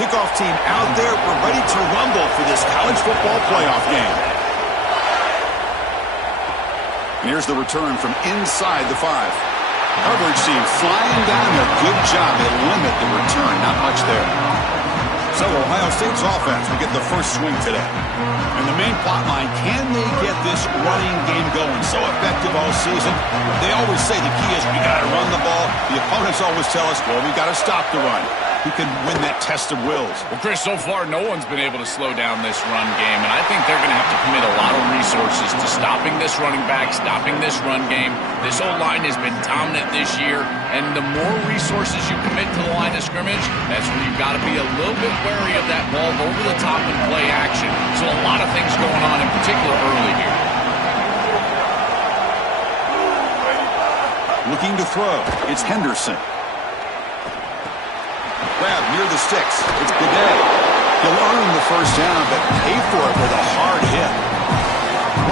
Kickoff team out there. We're ready to rumble for this college football playoff game. And here's the return from inside the 5. Coverage team flying down there. Good job. They limit the return. Not much there. So Ohio State's offense will get the first swing today. And the main plot line, can they get this running game going? So effective all season. They always say the key is we got to run the ball. The opponents always tell us, well, we got to stop the run. Who can win that test of wills? Well, Chris, so far no one's been able to slow down this run game, and I think they're going to have to commit a lot of resources to stopping this running back, stopping this run game. This O-line has been dominant this year, and the more resources you commit to the line of scrimmage, that's when you've got to be a little bit wary of that ball over the top and play action. So a lot of things going on, in particular early here. Looking to throw. It's Henderson. Grab near the sticks. It's Bidet. He'll earn the first down, but pay for it with a hard hit.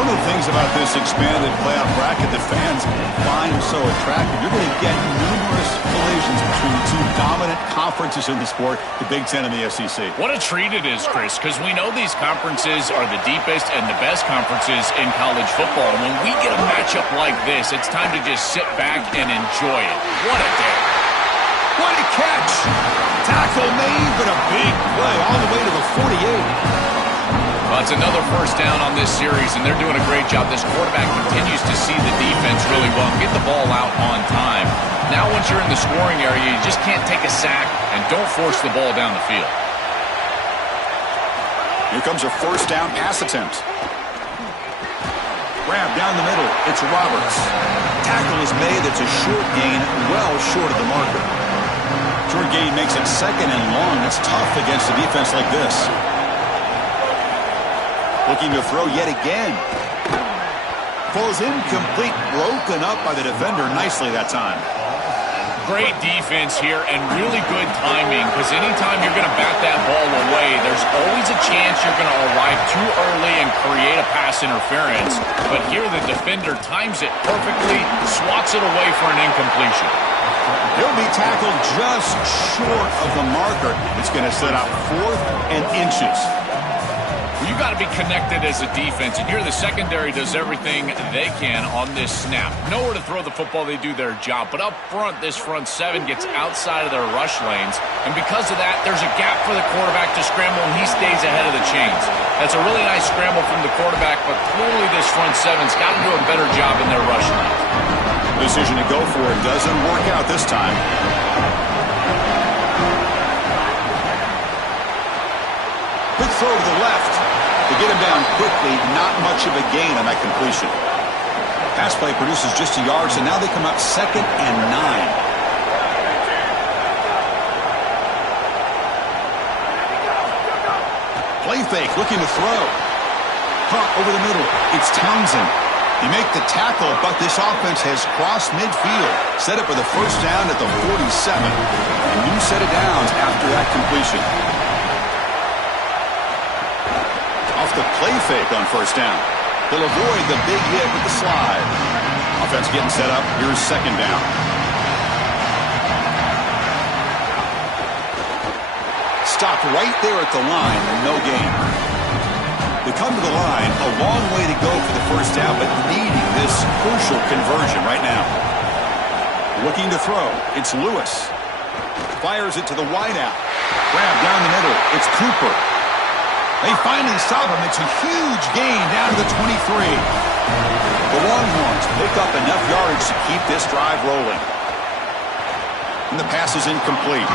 One of the things about this expanded playoff bracket that fans find so attractive, you're going to get numerous collisions between the two dominant conferences in the sport, the Big Ten and the SEC. What a treat it is, Chris, because we know these conferences are the deepest and the best conferences in college football. And when we get a matchup like this, it's time to just sit back and enjoy it. What a day. What a catch! Tackle made, but a big play all the way to the 48. Well, it's another first down on this series, and they're doing a great job. This quarterback continues to see the defense really well and get the ball out on time. Now, once you're in the scoring area, you just can't take a sack and don't force the ball down the field. Here comes a first down pass attempt. Grab down the middle. It's Roberts. Tackle is made. It's a short gain, well short of the marker. Short gain makes it second and long. That's tough against a defense like this. Looking to throw yet again. Falls incomplete, broken up by the defender nicely that time. Great defense here and really good timing, because anytime you're going to bat that ball away, there's always a chance you're going to arrive too early and create a pass interference. But here the defender times it perfectly, swats it away for an incompletion. He'll be tackled just short of the marker. It's going to set up 4th and inches. You got to be connected as a defense, and here the secondary does everything they can on this snap. Nowhere to throw the football, they do their job. But up front, this front 7 gets outside of their rush lanes, and because of that, there's a gap for the quarterback to scramble, and he stays ahead of the chains. That's a really nice scramble from the quarterback, but clearly this front 7's got to do a better job in their rush lanes. Decision to go for it doesn't work out this time. Quick throw to the left. To get him down quickly, not much of a gain on that completion. Pass play produces just a yard, so now they come up 2nd and 9. Play fake, looking to throw. Pump over the middle. It's Townsend. He make the tackle, but this offense has crossed midfield. Set up with a first down at the 47. A new set of downs after that completion. Off the play fake on first down. They'll avoid the big hit with the slide. Offense getting set up. Here's 2nd down. Stopped right there at the line and no gain. They come to the line, a long way to go for the first down, but needing this crucial conversion right now. Looking to throw. It's Lewis. Fires it to the wideout. Grab down the middle. It's Cooper. They finally stop him. It's a huge gain down to the 23. The Longhorns pick up enough yards to keep this drive rolling. And the pass is incomplete.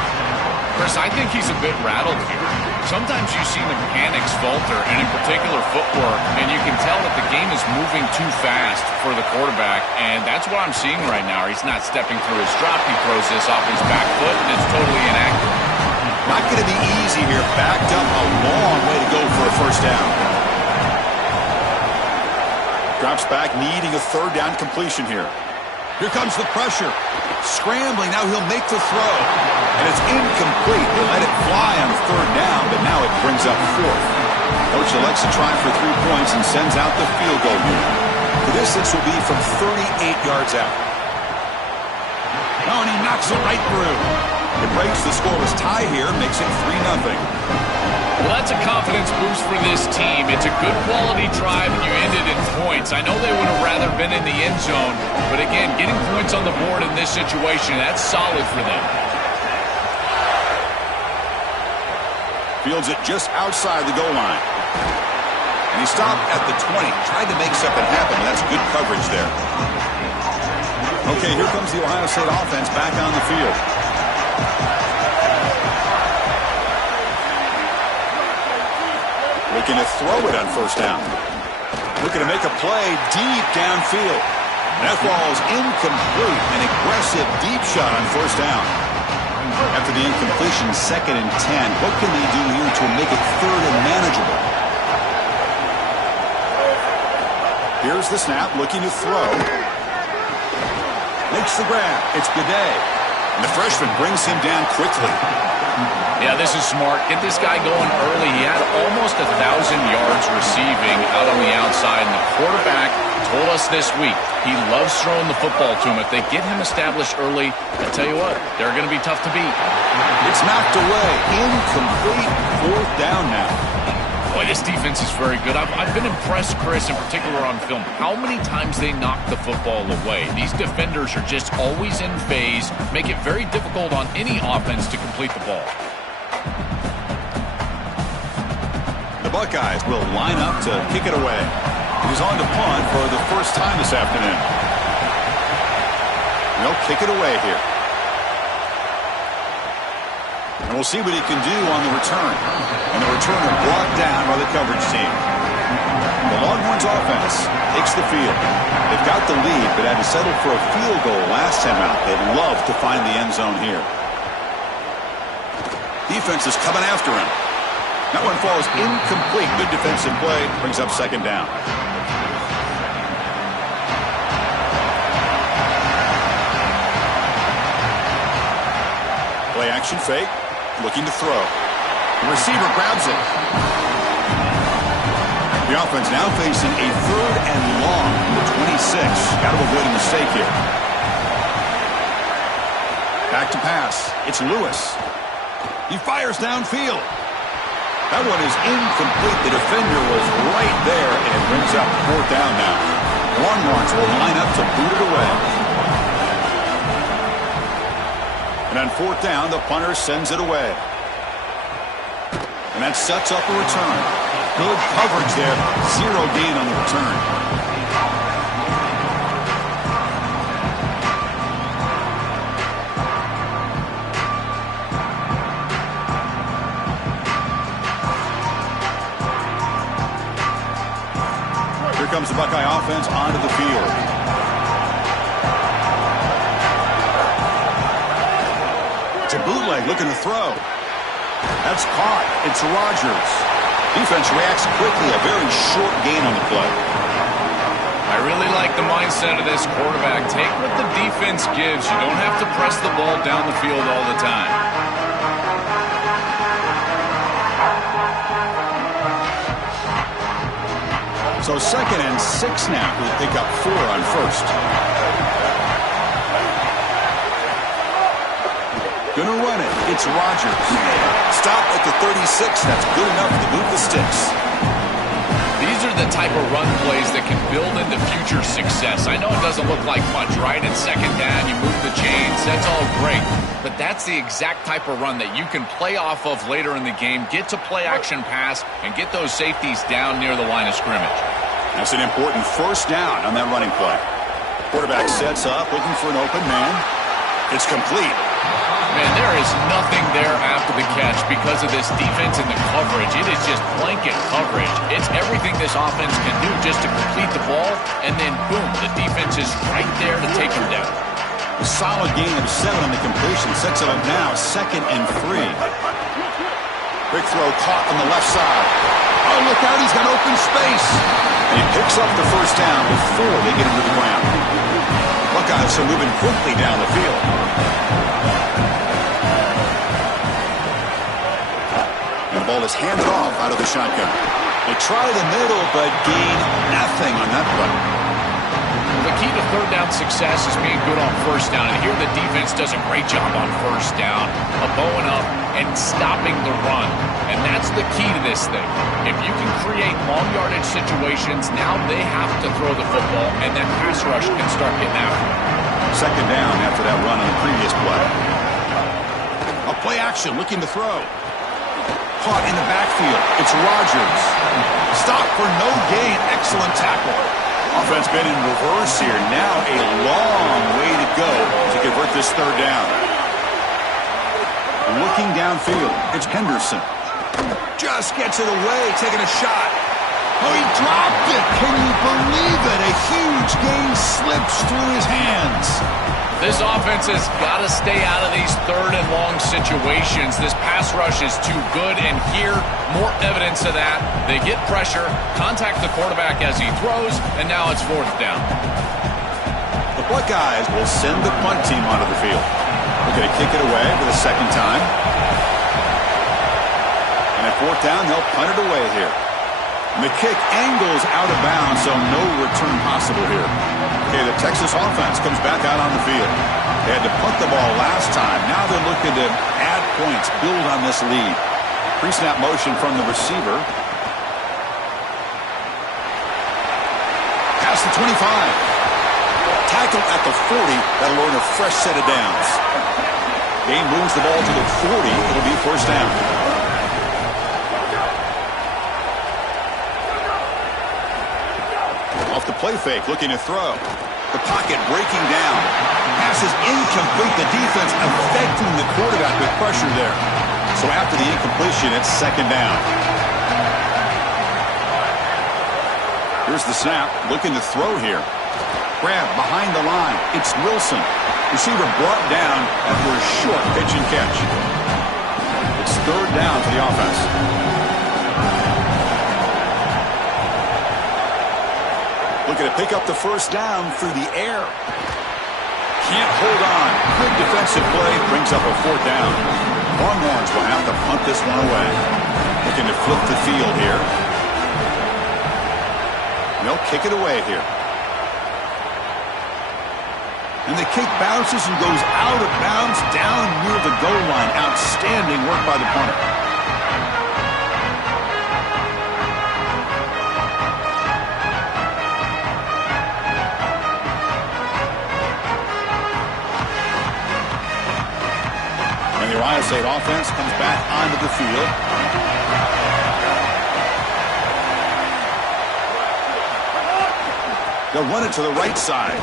Chris, I think he's a bit rattled here. Sometimes you see the mechanics falter, and in particular footwork, and you can tell that the game is moving too fast for the quarterback, and that's what I'm seeing right now. He's not stepping through his drop. He throws this off his back foot, and it's totally inaccurate. Not going to be easy here. Backed up a long way to go for a first down. Drops back, needing a 3rd down completion here. Here comes the pressure. Scrambling, now he'll make the throw. And it's incomplete. They let it fly on 3rd down, but now it brings up 4th. Coach elects to try for 3 points and sends out the field goal unit. The distance will be from 38 yards out. Oh, and he knocks it right through. It breaks the scoreless tie here, makes it 3-0. Well, that's a confidence boost for this team. It's a good quality drive, and you ended in points. I know they would have rather been in the end zone, but again, getting points on the board in this situation, that's solid for them. Fields it just outside the goal line. And he stopped at the 20. Tried to make something happen, but that's good coverage there. Okay, here comes the Ohio State offense back on the field. Looking to throw it on first down. Looking to make a play deep downfield. That ball is incomplete. An aggressive deep shot on first down. After the incompletion, 2nd and 10. What can they do here to make it 3rd and manageable? Here's the snap, looking to throw. Makes the grab. It's Bidet. And the freshman brings him down quickly. Yeah, this is smart. Get this guy going early. He had almost 1,000 yards receiving out on the outside, and the quarterback told us this week he loves throwing the football to him. If they get him established early, I tell you what, they're going to be tough to beat. It's knocked away. Incomplete. 4th down now. Boy, this defense is very good. I've been impressed, Chris, in particular on film, how many times they knock the football away. These defenders are just always in phase, make it very difficult on any offense to complete the ball. The Buckeyes will line up to kick it away. He's on to punt for the first time this afternoon. They'll kick it away here. And we'll see what he can do on the return. And the returner brought down by the coverage team. The Longhorns offense takes the field. They've got the lead, but had to settle for a field goal last time out. They'd love to find the end zone here. Defense is coming after him. That one falls incomplete. Good defensive play. Brings up 2nd down. Play action fake. Looking to throw. The receiver grabs it. The offense now facing a 3rd and long from the 26. Got to avoid a mistake here. Back to pass. It's Lewis. He fires downfield. That one is incomplete. The defender was right there, and it brings up 4th down now. Longhorns will line up to boot it away. And on 4th down, the punter sends it away. And that sets up a return. Good coverage there. 0 gain on the return. Here comes the Buckeye offense onto the field. It's a bootleg looking to throw. That's caught. It's Rodgers. Defense reacts quickly. A very short gain on the play. I really like the mindset of this quarterback. Take what the defense gives. You don't have to press the ball down the field all the time. So 2nd and 6 now. We'll pick up 4 on first. Gonna run it. It's Rodgers. Stop at the 36. That's good enough to move the sticks. These are the type of run plays that can build into future success. I know it doesn't look like much, right? It's 2nd down, you move the chains, that's all great. But that's the exact type of run that you can play off of later in the game, get to play action pass, and get those safeties down near the line of scrimmage. That's an important first down on that running play. Quarterback sets up, looking for an open man. It's complete. Man, there is nothing there after the catch because of this defense and the coverage. It is just blanket coverage. It's everything this offense can do just to complete the ball, and then boom, the defense is right there to take them down. A solid gain of 7 on the completion sets it up now 2nd and 3. Quick throw caught on the left side. Oh, look out, he's got open space. And he picks up the first down before they get him to the ground. Buckeyes are moving quickly down the field. And the ball is handed off out of the shotgun. They try the middle, but gain nothing on that play. The key to third down success is being good on first down. And here the defense does a great job on first down of bowing up and stopping the run. And that's the key to this thing. If you can create long yardage situations, now they have to throw the football, and that pass rush can start getting after it. Second down after that run on the previous play. A play action, looking to throw. Caught in the backfield. It's Rodgers. Stop for no gain. Excellent tackle. Offense been in reverse here. Now a long way to go to convert this third down. Looking downfield. It's Henderson. Just gets it away, taking a shot. Oh, he dropped it. Can you believe it? A huge gain slips through his hands. This offense has got to stay out of these third and long situations. This pass rush is too good, and here, more evidence of that. They get pressure, contact the quarterback as he throws, and now it's fourth down. The Buckeyes will send the punt team onto the field. They're going to kick it away for the second time. And at fourth down, they'll punt it away here. And the kick angles out of bounds, so no return possible here. Okay, the Texas offense comes back out on the field. They had to punt the ball last time. Now they're looking to add points, build on this lead. Pre-snap motion from the receiver. Past the 25. Tackled at the 40. That'll earn a fresh set of downs. Game moves the ball to the 40. It'll be first down. Off the play fake, looking to throw. The pocket breaking down. Pass is incomplete. The defense affecting the quarterback with pressure there. So after the incompletion, it's second down. Here's the snap. Looking to throw here. Grab behind the line. It's Wilson. Receiver brought down after a short pitch and catch. It's third down for the offense. Looking to pick up the first down through the air. Can't hold on. Good defensive play. Brings up a fourth down. Longhorns will have to punt this one away. Looking to flip the field here. They'll kick it away here. And the kick bounces and goes out of bounds down near the goal line. Outstanding work by the punter. And the Ohio State offense comes back onto the field. They'll run it to the right side.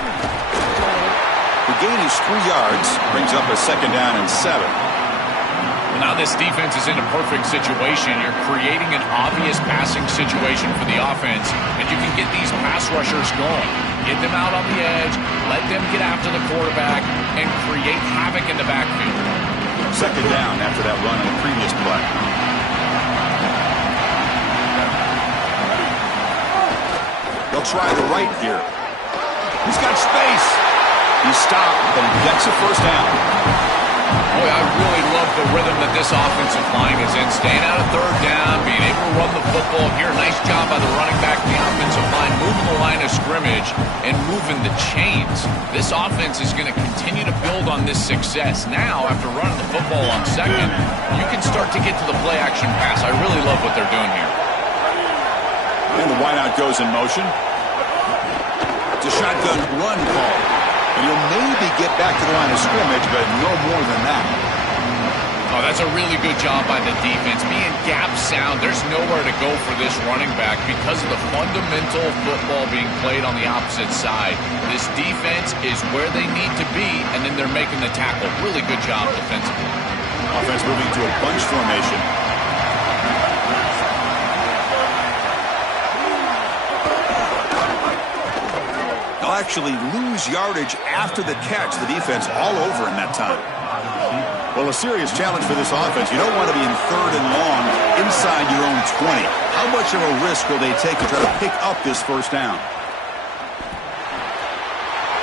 The gain is 3 yards, brings up a second down and 7. Well, now this defense is in a perfect situation. You're creating an obvious passing situation for the offense, and you can get these pass rushers going. Get them out on the edge, let them get after the quarterback, and create havoc in the backfield. Second down after that run on the previous play. They'll try the right here. He's got space. He stopped, but he gets a first down. Boy, I really love the rhythm that this offensive line is in. Staying out of third down, being able to run the football here. Nice job by the running back and the offensive line, moving the line of scrimmage and moving the chains. This offense is going to continue to build on this success. Now, after running the football on second, you can start to get to the play-action pass. I really love what they're doing here. And the wideout goes in motion. It's a shotgun run call. And you'll maybe get back to the line of scrimmage, but no more than that. Oh, that's a really good job by the defense. Being gap sound, there's nowhere to go for this running back because of the fundamental football being played on the opposite side. This defense is where they need to be, and then they're making the tackle. Really good job defensively. Offense moving to a bunch formation. Actually lose yardage after the catch. The defense all over in that time. Well, a serious challenge for this offense. You don't want to be in third and long inside your own 20. How much of a risk will they take to try to pick up this first down?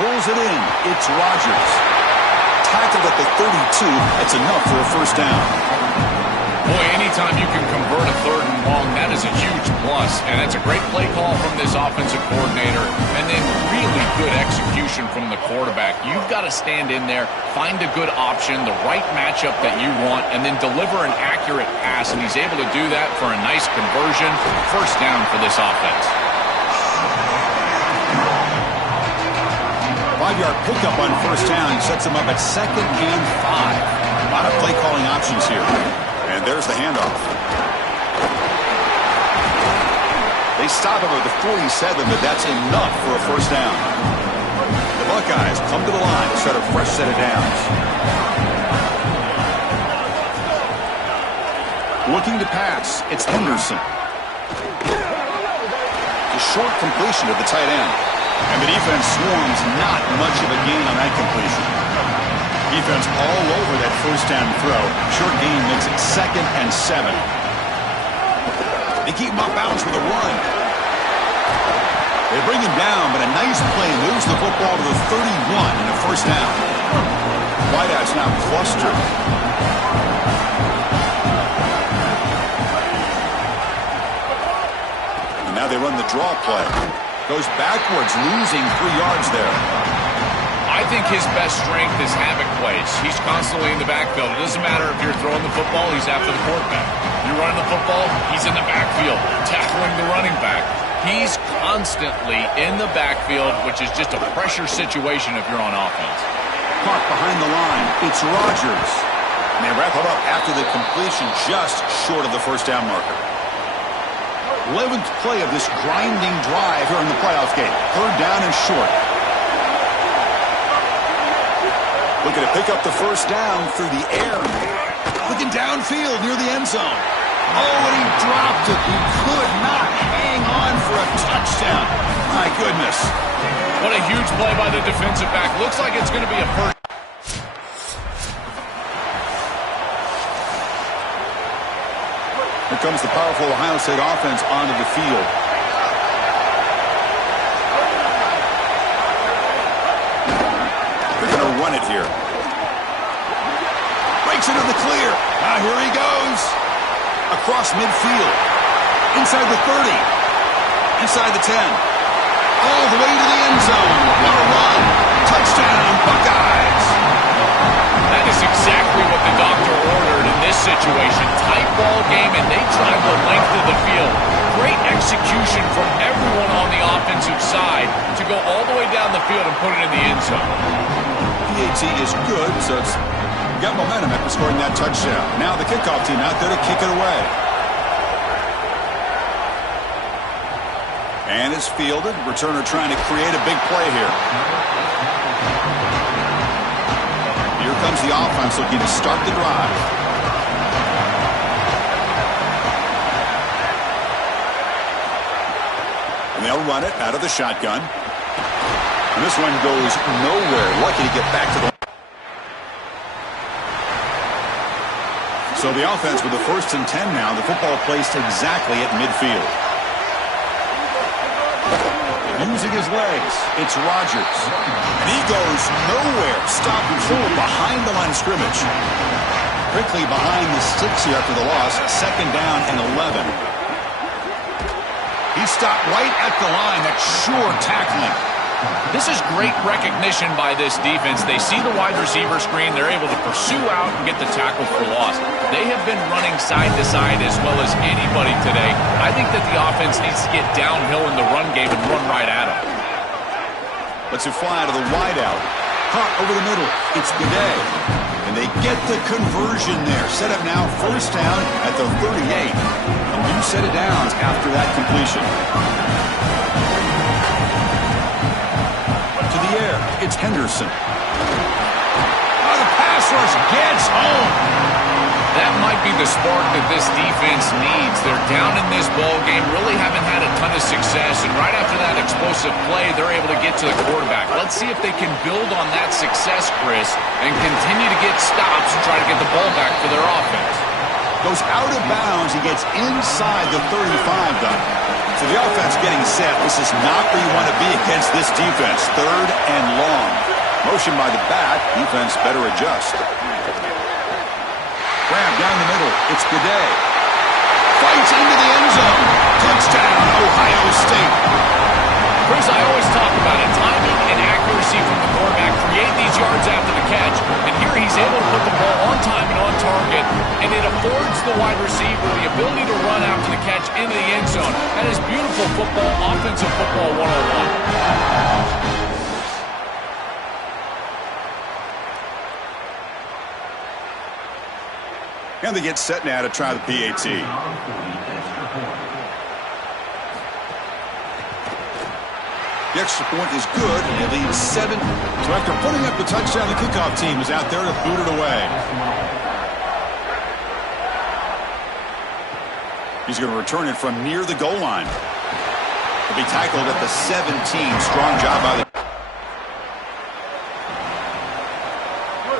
Pulls it in. It's Rodgers. Tackled at the 32. That's enough for a first down. Boy, anytime you can convert a third and long, wrong, that is a huge plus. And that's a great play call from this offensive coordinator. And then really good execution from the quarterback. You've got to stand in there, find a good option, the right matchup that you want, and then deliver an accurate pass. And he's able to do that for a nice conversion. First down for this offense. 5-yard pickup on first down sets them up at 2nd and 5. A lot of play calling options here. And there's the handoff. They stop him at the 47, but that's enough for a first down. The Buckeyes come to the line to start a fresh set of downs. Looking to pass, it's Henderson. A short completion to the tight end. And the defense swarms, not much of a gain on that completion. Defense all over that first down throw. Short gain makes it 2nd and 7. They keep him off balance with a run. They bring him down, but a nice play moves the football to the 31 and a first down. Wideouts now clustered. And now they run the draw play. Goes backwards, losing 3 yards there. I think his best strength is havoc plays. He's constantly in the backfield. It doesn't matter if you're throwing the football, he's after the quarterback. You're running the football, he's in the backfield, tackling the running back. He's constantly in the backfield, which is just a pressure situation if you're on offense. Caught behind the line. It's Rodgers. And they wrap it up after the completion just short of the first down marker. 11th play of this grinding drive here in the playoff game. 3rd down and short. Looking to pick up the first down through the air. Looking downfield near the end zone. Oh, and he dropped it. He could not hang on for a touchdown. My goodness. What a huge play by the defensive back. Looks like it's going to be a first. Here comes the powerful Ohio State offense onto the field. They're going to run it here. Breaks into the clear. Now here he goes. Across midfield. Inside the 30. Inside the 10. All the way to the end zone. What a run. Touchdown, Buckeyes. That is exactly what the doctor ordered in this situation. Tight ball game, and they drive the length of the field. Great execution from everyone on the offensive side to go all the way down the field and put it in the end zone. PAT is good, so it's got momentum after scoring that touchdown. Now the kickoff team out there to kick it away. And it's fielded. Returner trying to create a big play here. Here comes the offense looking to start the drive. And they'll run it out of the shotgun. And this one goes nowhere. Lucky to get back to the... So the offense with the 1st and 10 now. The football placed exactly at midfield. Using his legs, it's Rodgers. And he goes nowhere. Stop and full behind the line of scrimmage. Quickly behind the sticks here after the loss. 2nd down and 11. He stopped right at the line. That's sure tackling. This is great recognition by this defense. They see the wide receiver screen. They're able to pursue out and get the tackle for loss. They have been running side to side as well as anybody today. I think that the offense needs to get downhill in the run game and run right at them. Lets it fly out of the wideout. Caught over the middle. It's Gaudet. And they get the conversion there. Set up now 1st down at the 38. A new set of downs after that completion. It's Henderson. Oh, the pass rush gets home. That might be the spark that this defense needs. They're down in this ball game, really haven't had a ton of success, and right after that explosive play, they're able to get to the quarterback. Let's see if they can build on that success, Chris, and continue to get stops and try to get the ball back for their offense. Goes out of bounds. He gets inside the 35, though. So the offense getting set. This is not where you want to be against this defense. 3rd and long. Motion by the back. Defense better adjust. Grab down the middle. It's Gaudet. Fights into the end these yards after the catch, and here he's able to put the ball on time and on target, and it affords the wide receiver the ability to run after the catch into the end zone. That is beautiful football, offensive football 101. And they get set now to try the PAT. The extra point is good, and it leads 7. So after putting up the touchdown, the kickoff team is out there to boot it away. He's going to return it from near the goal line. He'll be tackled at the 17. Strong job by the...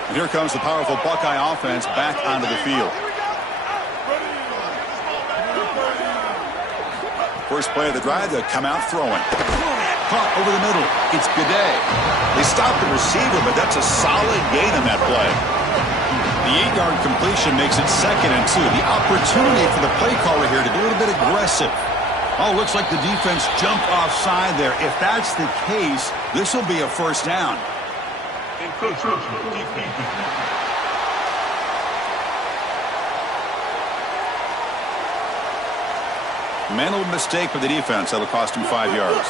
And here comes the powerful Buckeye offense back onto the field. First play of the drive, they'll come out throwing. Caught over the middle. It's Gaudet. They stopped the receiver, but that's a solid gain on that play. The 8-yard completion makes it 2nd and 2. The opportunity for the play caller here to be a little bit aggressive. Oh, looks like the defense jumped offside there. If that's the case, this will be a first down. Mental mistake for the defense. That'll cost him 5 yards.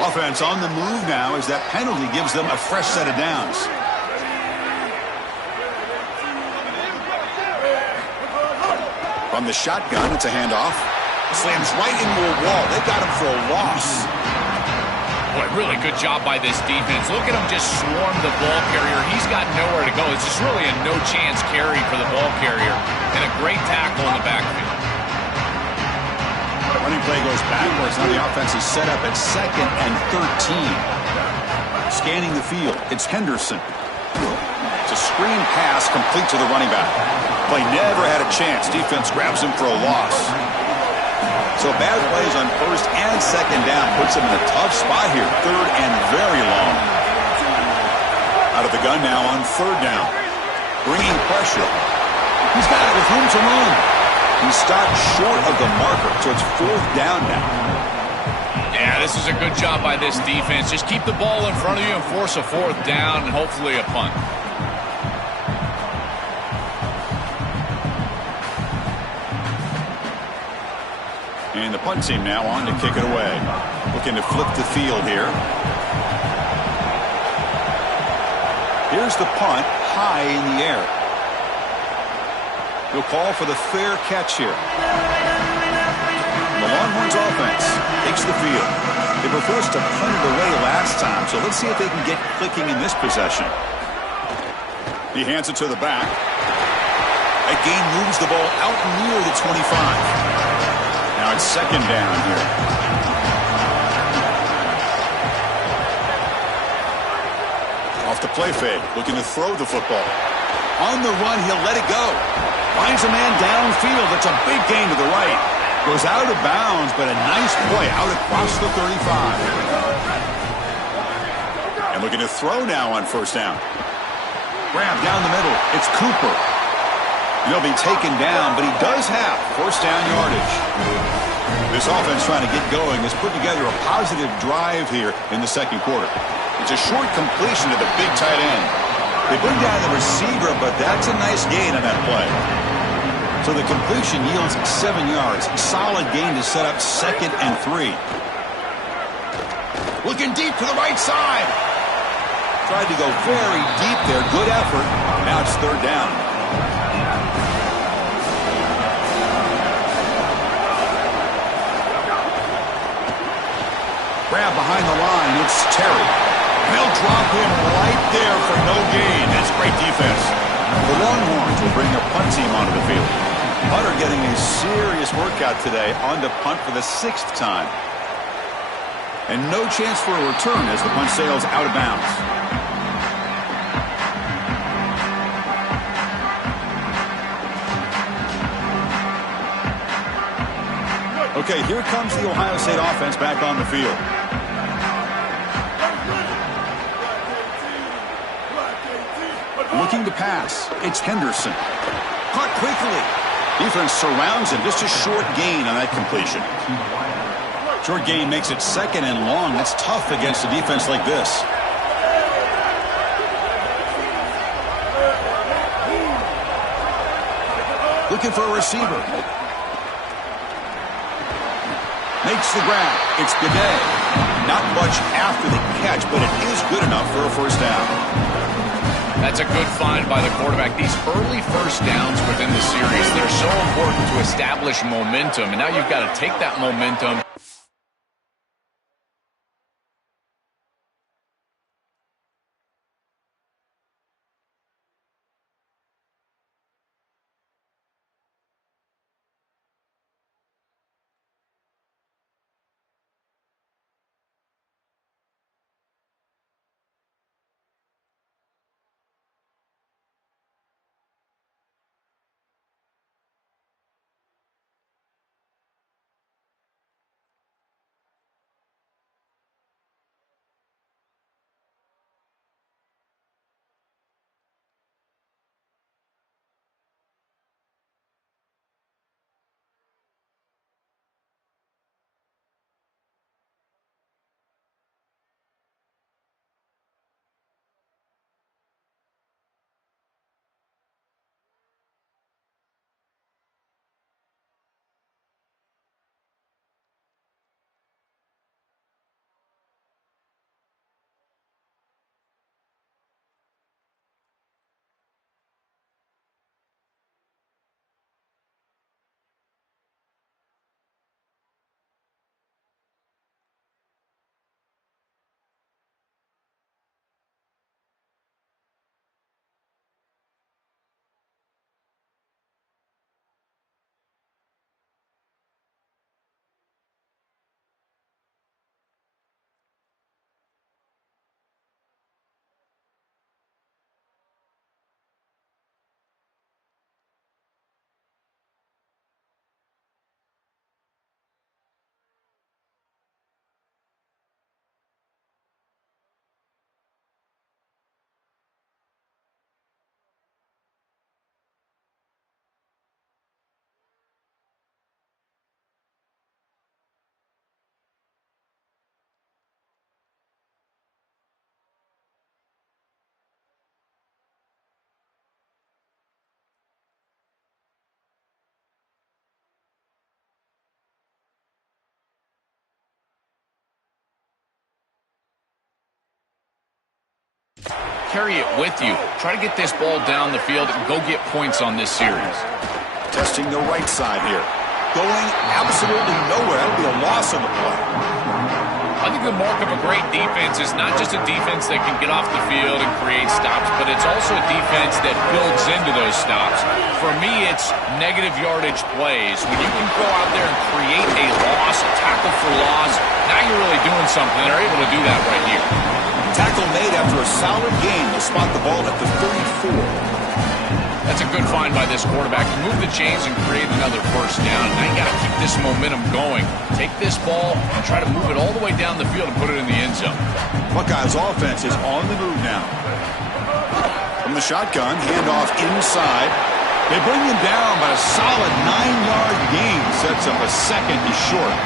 Offense on the move now as that penalty gives them a fresh set of downs. From the shotgun, it's a handoff. Slams right into a wall. They got him for a loss. Boy, really good job by this defense. Look at him just swarm the ball carrier. He's got nowhere to go. It's just really a no-chance carry for the ball carrier. And a great tackle in the backfield. Running play goes backwards. Now the offense is set up at 2nd and 13. Scanning the field. It's Henderson. It's a screen pass complete to the running back. Play never had a chance. Defense grabs him for a loss. So bad plays on 1st and 2nd down puts him in a tough spot here. 3rd and very long. Out of the gun now on 3rd down. Bringing pressure. He's got it with room to run. He stopped short of the marker, so it's 4th down now. Yeah, this is a good job by this defense. Just keep the ball in front of you and force a 4th down and hopefully a punt. And the punt team now on to kick it away. Looking to flip the field here. Here's the punt, high in the air. He'll call for the fair catch here. The Longhorns offense takes the field. They were forced to punt it away last time, so let's see if they can get clicking in this possession. He hands it to the back. That gain moves the ball out near the 25. Now it's 2nd down here. Off the play fake, looking to throw the football. On the run, he'll let it go. Finds a man downfield. That's a big gain to the right. Goes out of bounds, but a nice play out across the 35. And looking to throw now on 1st down. Grab down the middle. It's Cooper. He'll be taken down, but he does have 1st down yardage. This offense trying to get going has put together a positive drive here in the 2nd quarter. It's a short completion to the big tight end. They bring down the receiver, but that's a nice gain on that play. So the completion yields 7 yards. Solid gain to set up 2nd and 3. Looking deep to the right side. Tried to go very deep there. Good effort. Now it's 3rd down. Grab behind the line. It's Terry. They'll drop him right there for no gain. That's great defense. The Longhorns will bring their punt team onto the field. Hunter getting a serious workout today on the punt for the 6th time. And no chance for a return as the punt sails out of bounds. Okay, here comes the Ohio State offense back on the field. Looking to pass. It's Henderson. Caught quickly. Defense surrounds him. Just a short gain on that completion. Short gain makes it 2nd and long. That's tough against a defense like this. looking for a receiver. Makes the grab. It's Gaudet. Not much after the catch, but it is good enough for a first down. That's a good find by the quarterback. These early first downs within the series, they're so important to establish momentum. And now you've got to take that momentum. Carry it with you. Try to get this ball down the field and go get points on this series. Testing the right side here. Going absolutely nowhere. That'll be a loss on the play. I think the mark of a great defense is not just a defense that can get off the field and create stops, but it's also a defense that builds into those stops. For me, it's negative yardage plays. When you can go out there and create a loss, a tackle for loss, now you're really doing something. They're able to do that right here. Tackle made after a solid game. They'll spot the ball at the 34. That's a good find by this quarterback. Move the chains and create another first down. Now you got to keep this momentum going. Take this ball and try to move it all the way down the field and put it in the end zone. Buckeyes offense is on the move now. From the shotgun, handoff inside. They bring him down, but a solid 9-yard gain sets up a second and short.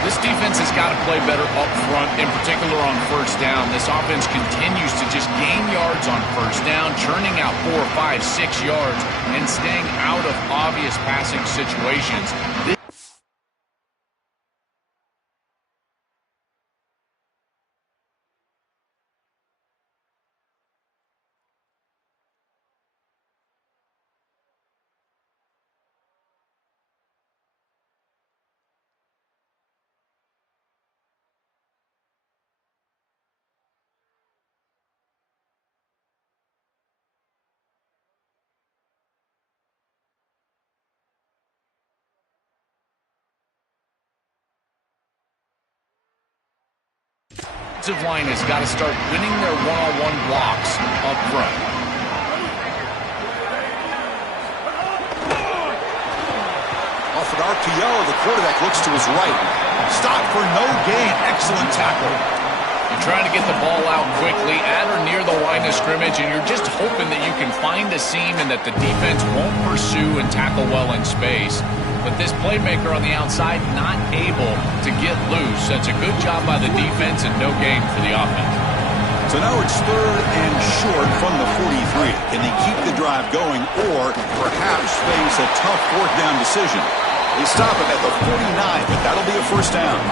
This defense has got to play better up front, in particular on first down. This offense continues to just gain yards on first down, churning out 4, 5, 6 yards, and staying out of obvious passing situations. Defensive line has got to start winning their one-on-one blocks up front. Off an RPO, the quarterback looks to his right. Stop for no gain. Excellent tackle. You're trying to get the ball out quickly at or near the line of scrimmage, and you're just hoping that you can find a seam and that the defense won't pursue and tackle well in space. But this playmaker on the outside not able to get loose. That's a good job by the defense and no gain for the offense. So now it's 3rd and short from the 43. Can they keep the drive going or perhaps face a tough 4th down decision? They stop it at the 49, but that'll be a first down.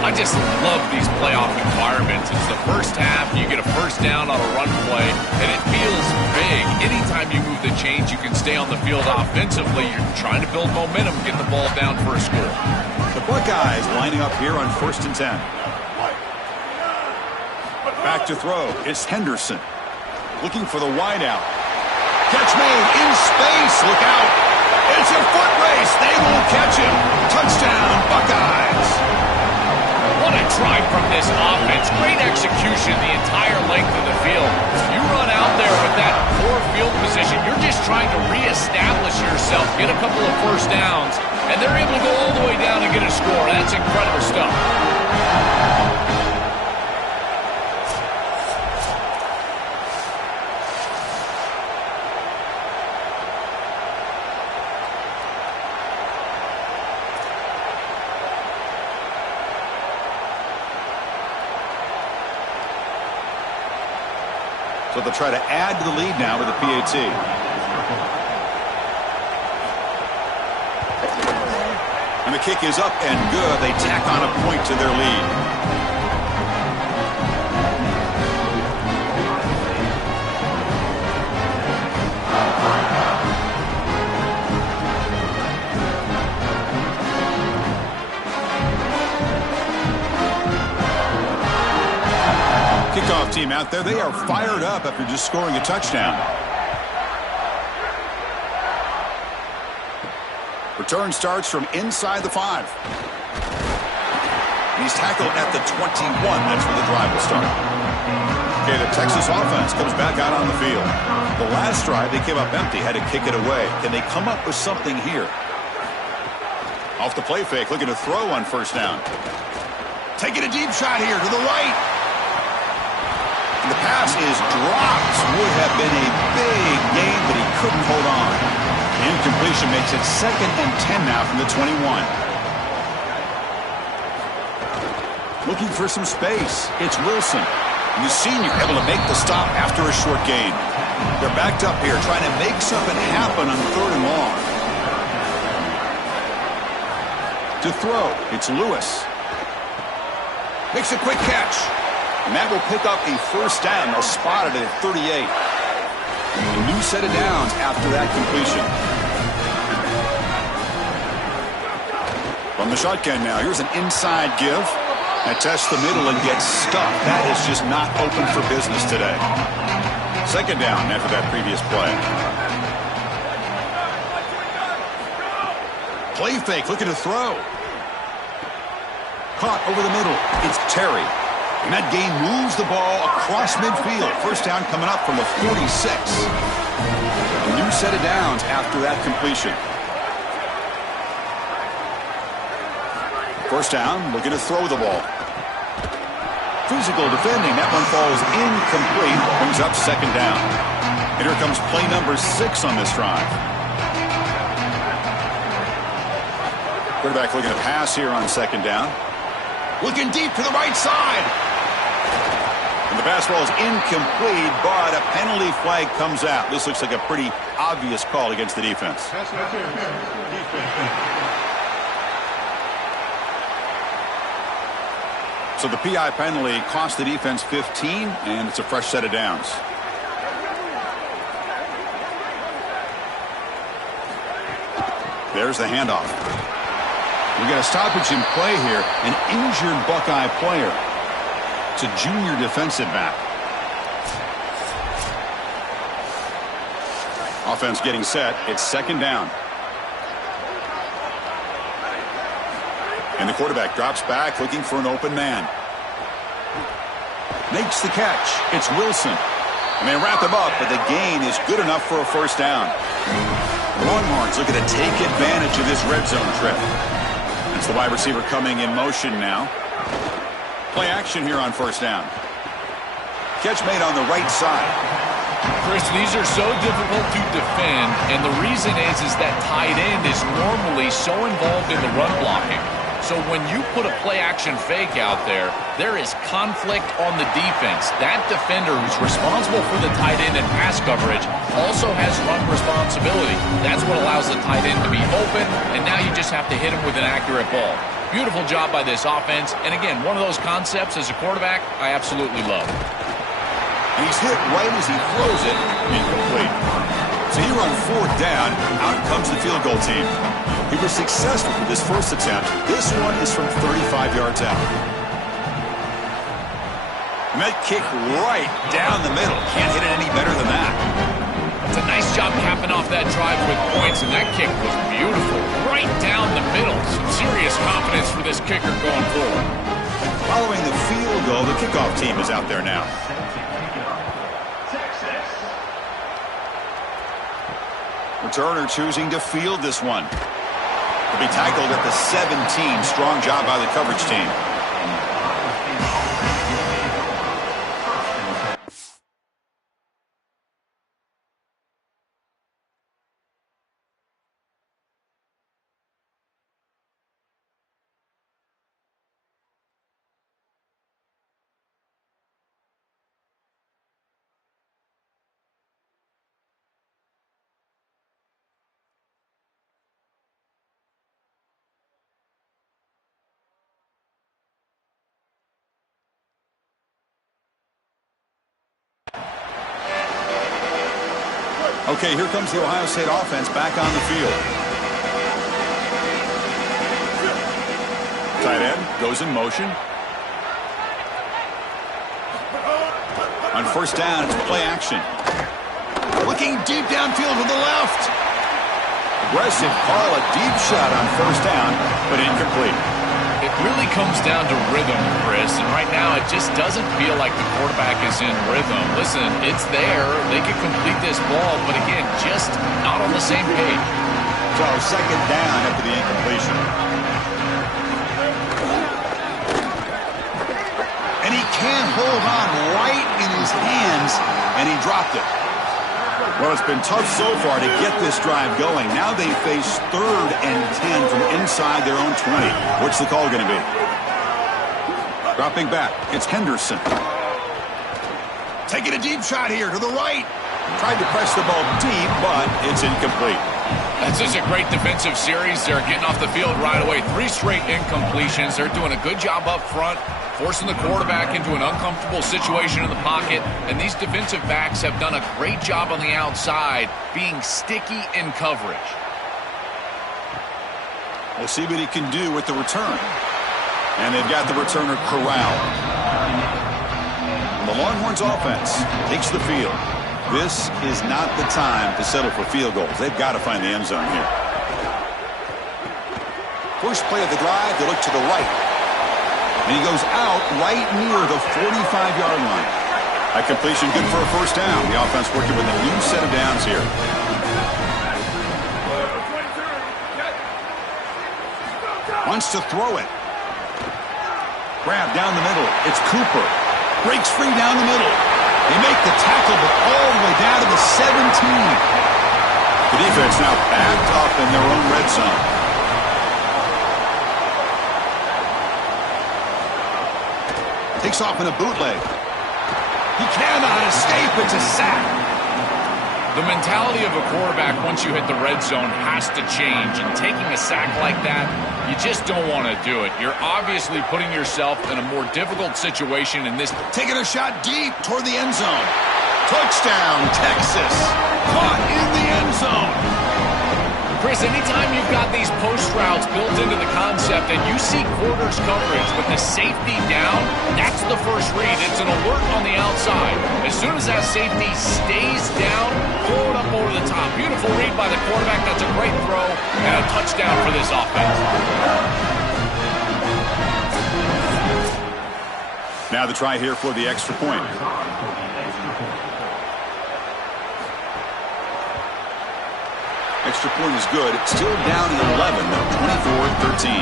I just love these playoff environments. It's the first half. You get a first down on a run play, and it feels big. Anytime you move the chains, you can stay on the field offensively. You're trying to build momentum, get the ball down for a score. The Buckeyes lining up here on 1st and 10. Back to throw. It's Henderson. Looking for the wideout. Catch made in space. Look out. It's a foot race. They won't catch him. Touchdown, Buckeyes. What a drive from this offense. Great execution the entire length of the field. You run out there with that poor field position, you're just trying to reestablish yourself, get a couple of first downs, and they're able to go all the way down and get a score. That's incredible stuff. So they'll try to add to the lead now with the PAT. And the kick is up and good. They tack on a point to their lead. Kickoff team out there. They are fired up after just scoring a touchdown. Return starts from inside the 5. He's tackled at the 21. That's where the drive will start. Okay, the Texas offense comes back out on the field. The last drive, they came up empty, had to kick it away. Can they come up with something here? Off the play fake, looking to throw on first down. Taking a deep shot here to the right. The pass is dropped. Would have been a big gain, but he couldn't hold on. The incompletion makes it 2nd and 10 now from the 21. Looking for some space. It's Wilson. And the senior able to make the stop after a short gain. They're backed up here trying to make something happen on 3rd and long. To throw, it's Lewis. Makes a quick catch. And that will pick up a first down. They'll spot it at 38. A new set of downs after that completion. From the shotgun now, here's an inside give. That tests the middle and gets stuck. That is just not open for business today. 2nd down after that previous play. Play fake, looking to throw. Caught over the middle. It's Terry. And that gain moves the ball across midfield. First down coming up from the 46. A new set of downs after that completion. First down, looking to throw the ball. Physical defending. That one falls incomplete. Brings up 2nd down. And here comes play number 6 on this drive. Quarterback looking to pass here on 2nd down. Looking deep to the right side. And the pass ball is incomplete, but a penalty flag comes out. This looks like a pretty obvious call against the defense. So the PI penalty cost the defense 15, and it's a fresh set of downs. There's the handoff. We got a stoppage in play here. An injured Buckeye player. It's a junior defensive back. Offense getting set. It's 2nd down. And the quarterback drops back looking for an open man. Makes the catch. It's Wilson. And they wrap him up, but the gain is good enough for a first down. Longhorns looking to take advantage of this red zone trip. It's the wide receiver coming in motion now. Play action here on first down. Catch made on the right side. Chris, these are so difficult to defend, and the reason is that tight end is normally so involved in the run blocking. So when you put a play-action fake out there, there is conflict on the defense. That defender who's responsible for the tight end and pass coverage also has run responsibility. That's what allows the tight end to be open, and now you just have to hit him with an accurate ball. Beautiful job by this offense. And again, one of those concepts as a quarterback I absolutely love. And he's hit right as he throws it, incomplete. So here on fourth down, out comes the field goal team. He was successful with this first attempt. This one is from 35 yards out. And that kick right down the middle. Can't hit it any better than that. It's a nice job capping off that drive with points, and that kick was beautiful. Right down the middle. Some serious confidence for this kicker going forward. Following the field goal, the kickoff team is out there now. Returner choosing to field this one. To be tackled at the 17. Strong job by the coverage team. Okay, here comes the Ohio State offense back on the field. Tight end goes in motion. On first down, it's play action. Looking deep downfield to the left. Aggressive call, a deep shot on first down, but incomplete. It really comes down to rhythm, Chris, and right now it just doesn't feel like the quarterback is in rhythm. Listen, it's there. They could complete this ball, but again, just not on the same page. So second down after the incompletion. And he can't hold on right in his hands, and he dropped it. Well, it's been tough so far to get this drive going. Now they face 3rd and 10 from inside their own 20. What's the call going to be? Dropping back. It's Henderson. Taking a deep shot here to the right. Tried to press the ball deep, but it's incomplete. That's just a great defensive series. They're getting off the field right away. 3 straight incompletions. They're doing a good job up front, forcing the quarterback into an uncomfortable situation in the pocket. And these defensive backs have done a great job on the outside, being sticky in coverage. We'll see what he can do with the return. And they've got the returner corralled. The Longhorns offense takes the field. This is not the time to settle for field goals. They've got to find the end zone here. First play of the drive, they look to the right. And he goes out right near the 45-yard line. A completion good for a first down. The offense working with a new set of downs here. Wants to throw it. Grab down the middle. It's Cooper. Breaks free down the middle. They make the tackle, but all the way down to the 17. The defense now backed up in their own red zone. Takes off in a bootleg. He cannot escape. It's a sack. The mentality of a quarterback once you hit the red zone has to change, and taking a sack like that, you just don't want to do it. You're obviously putting yourself in a more difficult situation in this. Taking a shot deep toward the end zone. Touchdown, Texas. Caught in the end zone. Chris, anytime you've got these post routes built into the concept and you see quarters coverage with the safety down, that's the first read. It's an alert on the outside. As soon as that safety stays down, pull it up over the top. Beautiful read by the quarterback. That's a great throw and a touchdown for this offense. Now the try here for the extra point. Extra point is good. Still down at 11, though, 24-13.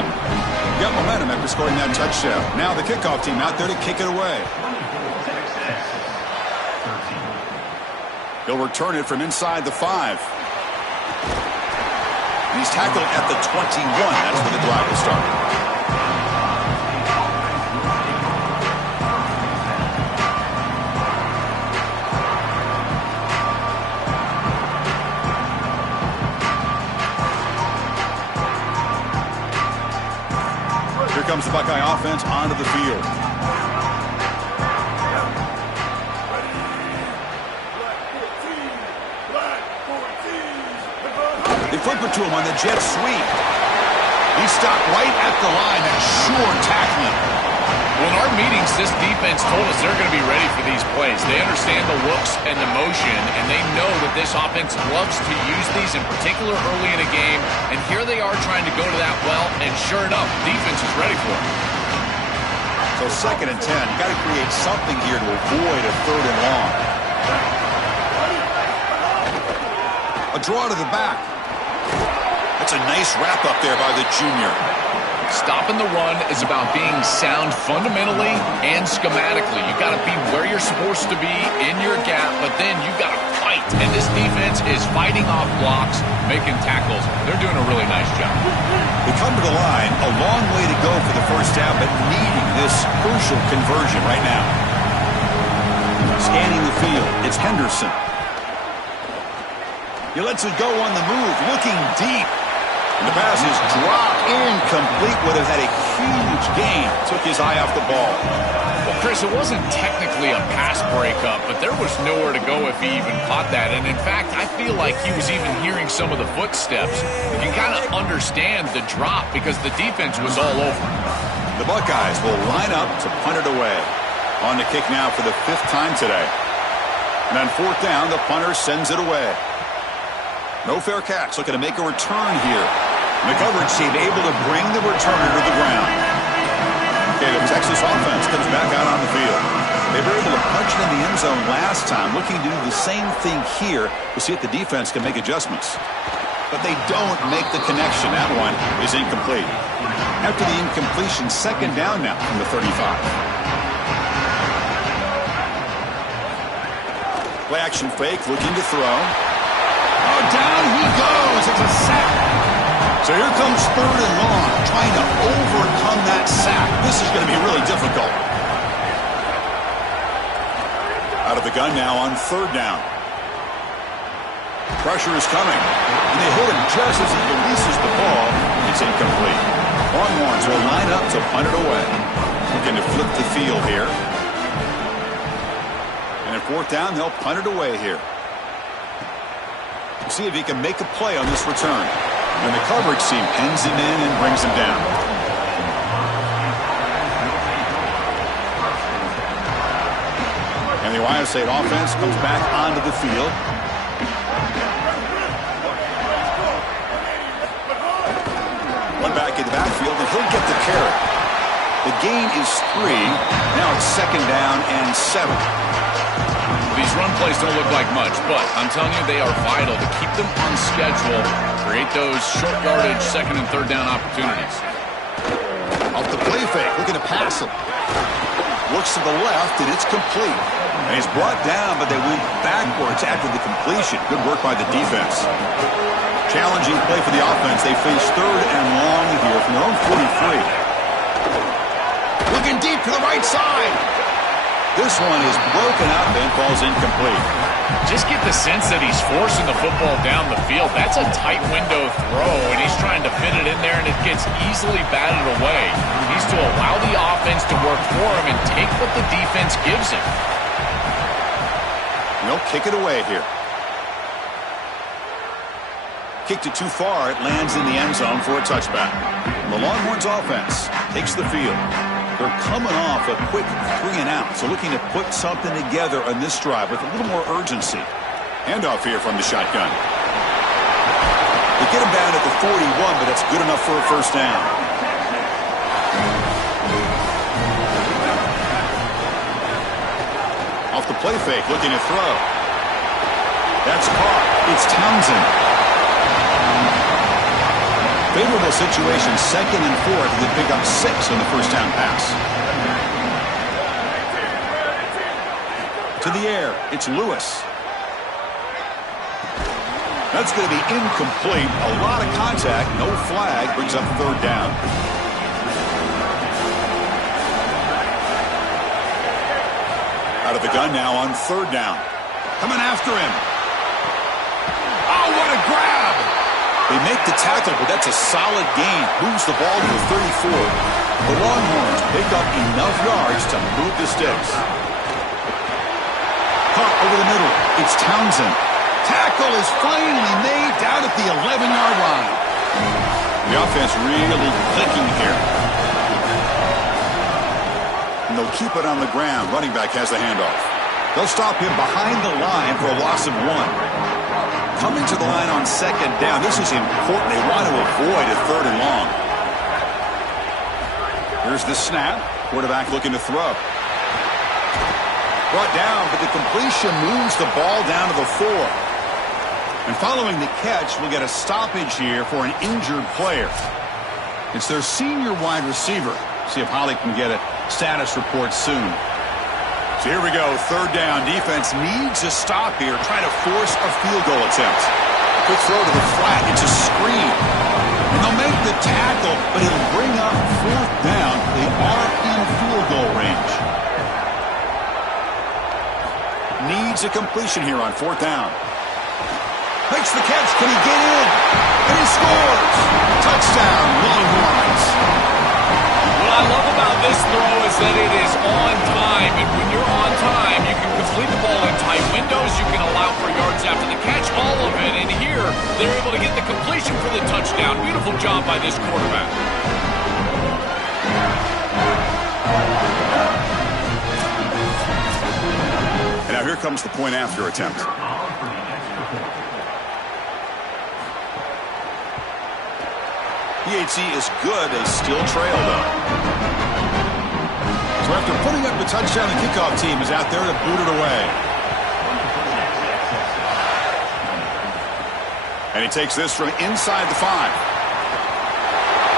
Got momentum after scoring that touchdown. Now the kickoff team out there to kick it away. He'll return it from inside the 5. And he's tackled at the 21. That's where the drive will start. comes the Buckeye offense onto the field. They flip it to him on the jet sweep. He stopped right at the line. That's sure tackling. Well, in our meetings, this defense told us they're going to be ready for these plays. They understand the looks and the motion, and they know that this offense loves to use these, in particular early in a game. And here they are trying to go to that well, and sure enough, defense is ready for it. So 2nd and 10. You got to create something here to avoid a 3rd and long. A draw to the back. That's a nice wrap up there by the junior. Stopping the run is about being sound fundamentally and schematically. You got to be where you're supposed to be in your gap, but then you got to fight. And this defense is fighting off blocks, making tackles. They're doing a really nice job. They come to the line, a long way to go for the first down, but needing this crucial conversion right now. Scanning the field, it's Henderson. He lets it go on the move, looking deep. And the pass is dropped incomplete. Would have had a huge gain. Took his eye off the ball. Well, Chris, it wasn't technically a pass breakup, but there was nowhere to go if he even caught that. And in fact, I feel like he was even hearing some of the footsteps. You can kind of understand the drop because the defense was all over. The Buckeyes will line up to punt it away. On the kick now for the 5th time today. And on 4th down, the punter sends it away. No fair catch. Looking to make a return here. And the coverage team able to bring the returner to the ground. Okay, the Texas offense comes back out on the field. They were able to punch it in the end zone last time. Looking to do the same thing here to see if the defense can make adjustments. But they don't make the connection. That one is incomplete. After the incompletion, 2nd down now from the 35. Play action fake, looking to throw. Oh, down he goes. It's a sack. So here comes 3rd and long, trying to overcome that sack. This is going to be really difficult. Out of the gun now on 3rd down. Pressure is coming. And they hit him just as he releases the ball. It's incomplete. Longhorns will line up to punt it away. Looking to flip the field here. And at 4th down, they'll punt it away here. See if he can make a play on this return. And the coverage team pins him in and brings him down. And the Ohio State offense comes back onto the field. One back in the backfield, and he'll get the carry. The gain is 3. Now it's 2nd down and 7. These run plays don't look like much, but I'm telling you, they are vital to keep them on schedule, create those short yardage 2nd and 3rd down opportunities. Off the play fake, looking to pass him. Looks to the left, and it's complete. And he's brought down, but they went backwards after the completion. Good work by the defense. Challenging play for the offense. They face 3rd and long here from their own 43. Looking deep to the right side. This one is broken up and falls incomplete. Just get the sense that he's forcing the football down the field. That's a tight window throw, and he's trying to fit it in there, and it gets easily batted away. He needs to allow the offense to work for him and take what the defense gives him. And they'll kick it away here. Kicked it too far. It lands in the end zone for a touchback. The Longhorns offense takes the field. They're coming off a quick 3 and out, so looking to put something together on this drive with a little more urgency. Handoff here from the shotgun. They get him down at the 41, but that's good enough for a 1st down. Off the play fake, looking to throw. That's caught. It's Townsend. Favorable situation, 2nd and 4th, and they pick up 6 on the 1st down pass. To the air, it's Lewis. That's going to be incomplete. A lot of contact, no flag, brings up 3rd down. Out of the gun now on 3rd down. Coming after him. Oh, what a grab! They make the tackle, but that's a solid gain. Moves the ball to the 34. The Longhorns pick up enough yards to move the sticks. Caught over the middle. It's Townsend. Tackle is finally made down at the 11-yard line. The offense really clicking here. And they'll keep it on the ground. Running back has the handoff. They'll stop him behind the line for a loss of 1. Coming to the line on second down. This is important. They want to avoid a 3rd and long. Here's the snap. Quarterback looking to throw. Brought down, but the completion moves the ball down to the 4. And following the catch, we'll get a stoppage here for an injured player. It's their senior wide receiver. See if Holly can get a status report soon. So here we go, 3rd down. Defense needs a stop here, trying to force a field goal attempt. Quick throw to the flat. It's a screen. And they'll make the tackle, but it'll bring up 4th down. They are in field goal range. Needs a completion here on 4th down. Makes the catch. Can he get in? And he scores. Touchdown, Longhorns. What I love about this throw is that it is on time. And when you're on time, you can complete the ball in tight windows. You can allow for yards after the catch, all of it. And here, they're able to get the completion for the touchdown. Beautiful job by this quarterback. And now here comes the point after attempt. PHC is good. They still trail, though. So after putting up the touchdown, the kickoff team is out there to boot it away. And he takes this from inside the 5.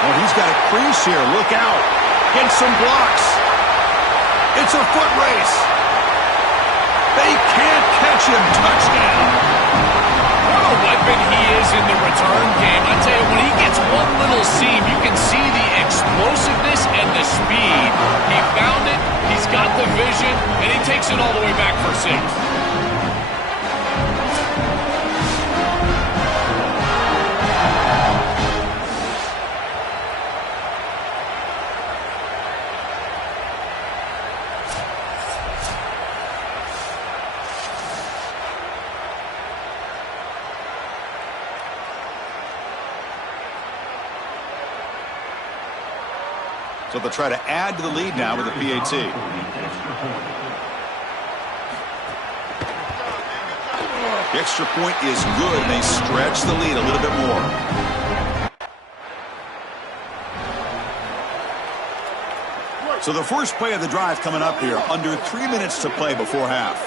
Oh, he's got a crease here. Look out. Gets some blocks. It's a foot race. They can't catch him. Touchdown. What a weapon he is in the return game. I tell you, when he gets one little seam, you can see the explosiveness and the speed. He found it, he's got the vision, and he takes it all the way back for 6. So they'll try to add to the lead now with a PAT. The extra point is good, and they stretch the lead a little bit more. So the first play of the drive coming up here, under 3 minutes to play before half.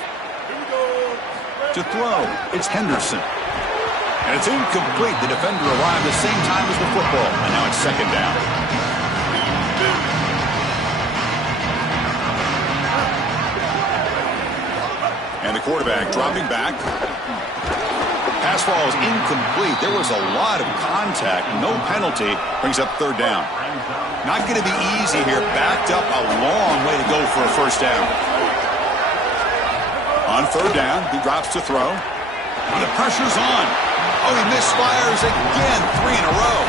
To throw, it's Henderson. And it's incomplete. The defender arrived the same time as the football, and now it's 2nd down. And the quarterback dropping back. Pass ball is incomplete. There was a lot of contact. No penalty. Brings up 3rd down. Not going to be easy here. Backed up a long way to go for a 1st down. On 3rd down, he drops to throw. And the pressure's on. Oh, he misfires again. 3 in a row.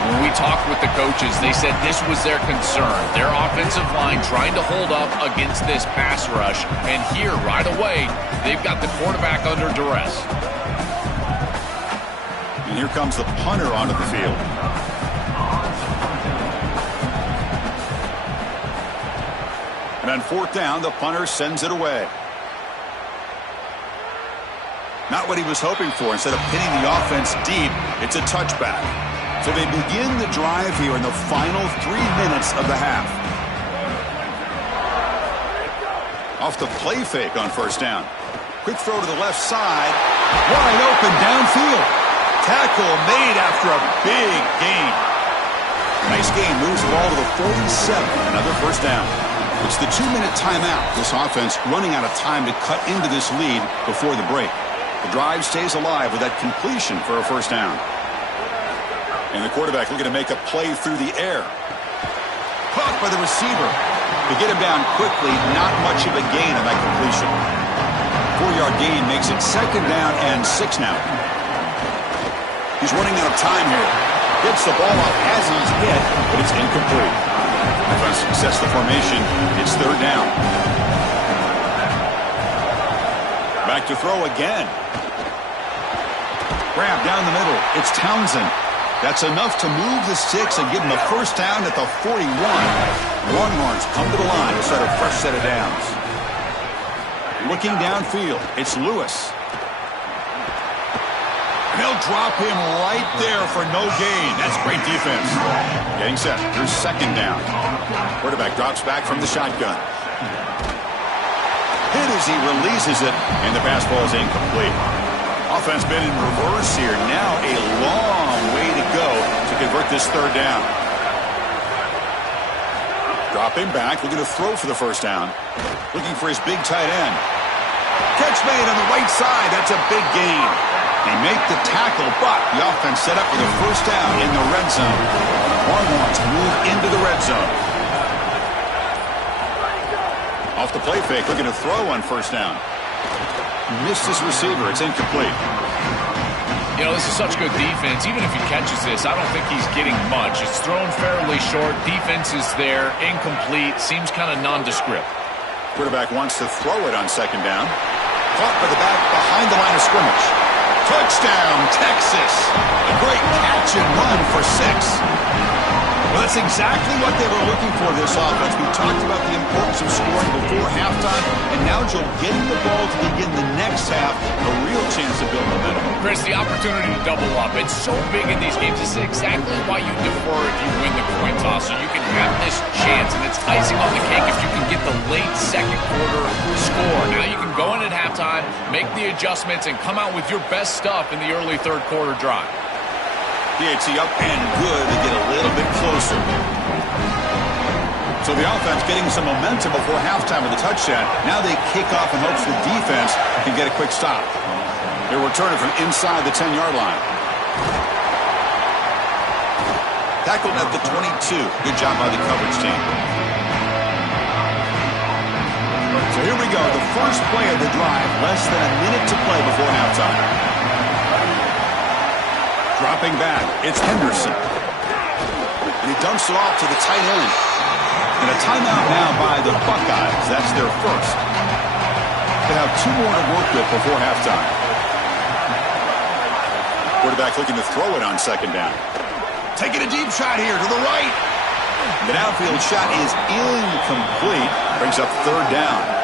When we talked with the coaches, they said this was their concern. Their offensive line trying to hold up against this pass rush. And here, right away, they've got the quarterback under duress. And here comes the punter onto the field. And on 4th down, the punter sends it away. Not what he was hoping for. Instead of pinning the offense deep, it's a touchback. So they begin the drive here in the final 3 minutes of the half. Off the play fake on 1st down. Quick throw to the left side. Wide open downfield. Tackle made after a big gain. Nice gain. Moves the ball to the 47. Another 1st down. It's the 2-minute timeout. This offense running out of time to cut into this lead before the break. The drive stays alive with that completion for a 1st down. And the quarterback looking to make a play through the air. Caught by the receiver. To get him down quickly, not much of a gain on that completion. 4-yard gain makes it 2nd down and 6 now. He's running out of time here. Gets the ball off as he's hit, but it's incomplete. Offense sets the formation. It's third down. Back to throw again. Grab down the middle. It's Townsend. That's enough to move the sticks and give him a first down at the 41. Longhorns come to the line to set a fresh set of downs. Looking downfield, it's Lewis. They'll drop him right there for no gain. That's great defense. Getting set. Here's second down. Quarterback drops back from the shotgun. Hit as he releases it, and the pass ball is incomplete. Offense been in reverse here. Now a long way to go to convert this third down. Dropping back, looking to throw for the first down. Looking for his big tight end. Catch made on the right side. That's a big gain. They make the tackle, but the offense set up for the first down in the red zone. Longhorns move into the red zone. Off the play fake, looking to throw on first down. Missed his receiver. It's incomplete. You know, this is such good defense. Even if he catches this, I don't think he's getting much. It's thrown fairly short. Defense is there. Incomplete. Seems kind of nondescript. Quarterback wants to throw it on second down. Caught by the back behind the line of scrimmage. Touchdown, Texas. A great catch and run for 6. Well, that's exactly what they were looking for, this offense. We talked about the importance of scoring before halftime, and now, Joe, getting the ball to begin the next half, a real chance to build momentum. Chris, the opportunity to double up, it's so big in these games. This is exactly why you defer if you win the coin toss, so you can have this chance, and it's icing on the cake if you can get the late second quarter score. Now you can go in at halftime, make the adjustments, and come out with your best stuff in the early third quarter drive. PAT up and good to get a little bit closer. So the offense getting some momentum before halftime with a touchdown. Now they kick off in hopes the defense can get a quick stop. They're returning from inside the 10-yard line. Tackled at the 22. Good job by the coverage team. So here we go. The first play of the drive. Less than a minute to play before halftime. Dropping back, it's Henderson. And he dumps it off to the tight end. And a timeout now by the Buckeyes. That's their first. They have 2 more to work with before halftime. Quarterback looking to throw it on second down. Taking a deep shot here to the right. The downfield shot is incomplete. Brings up third down.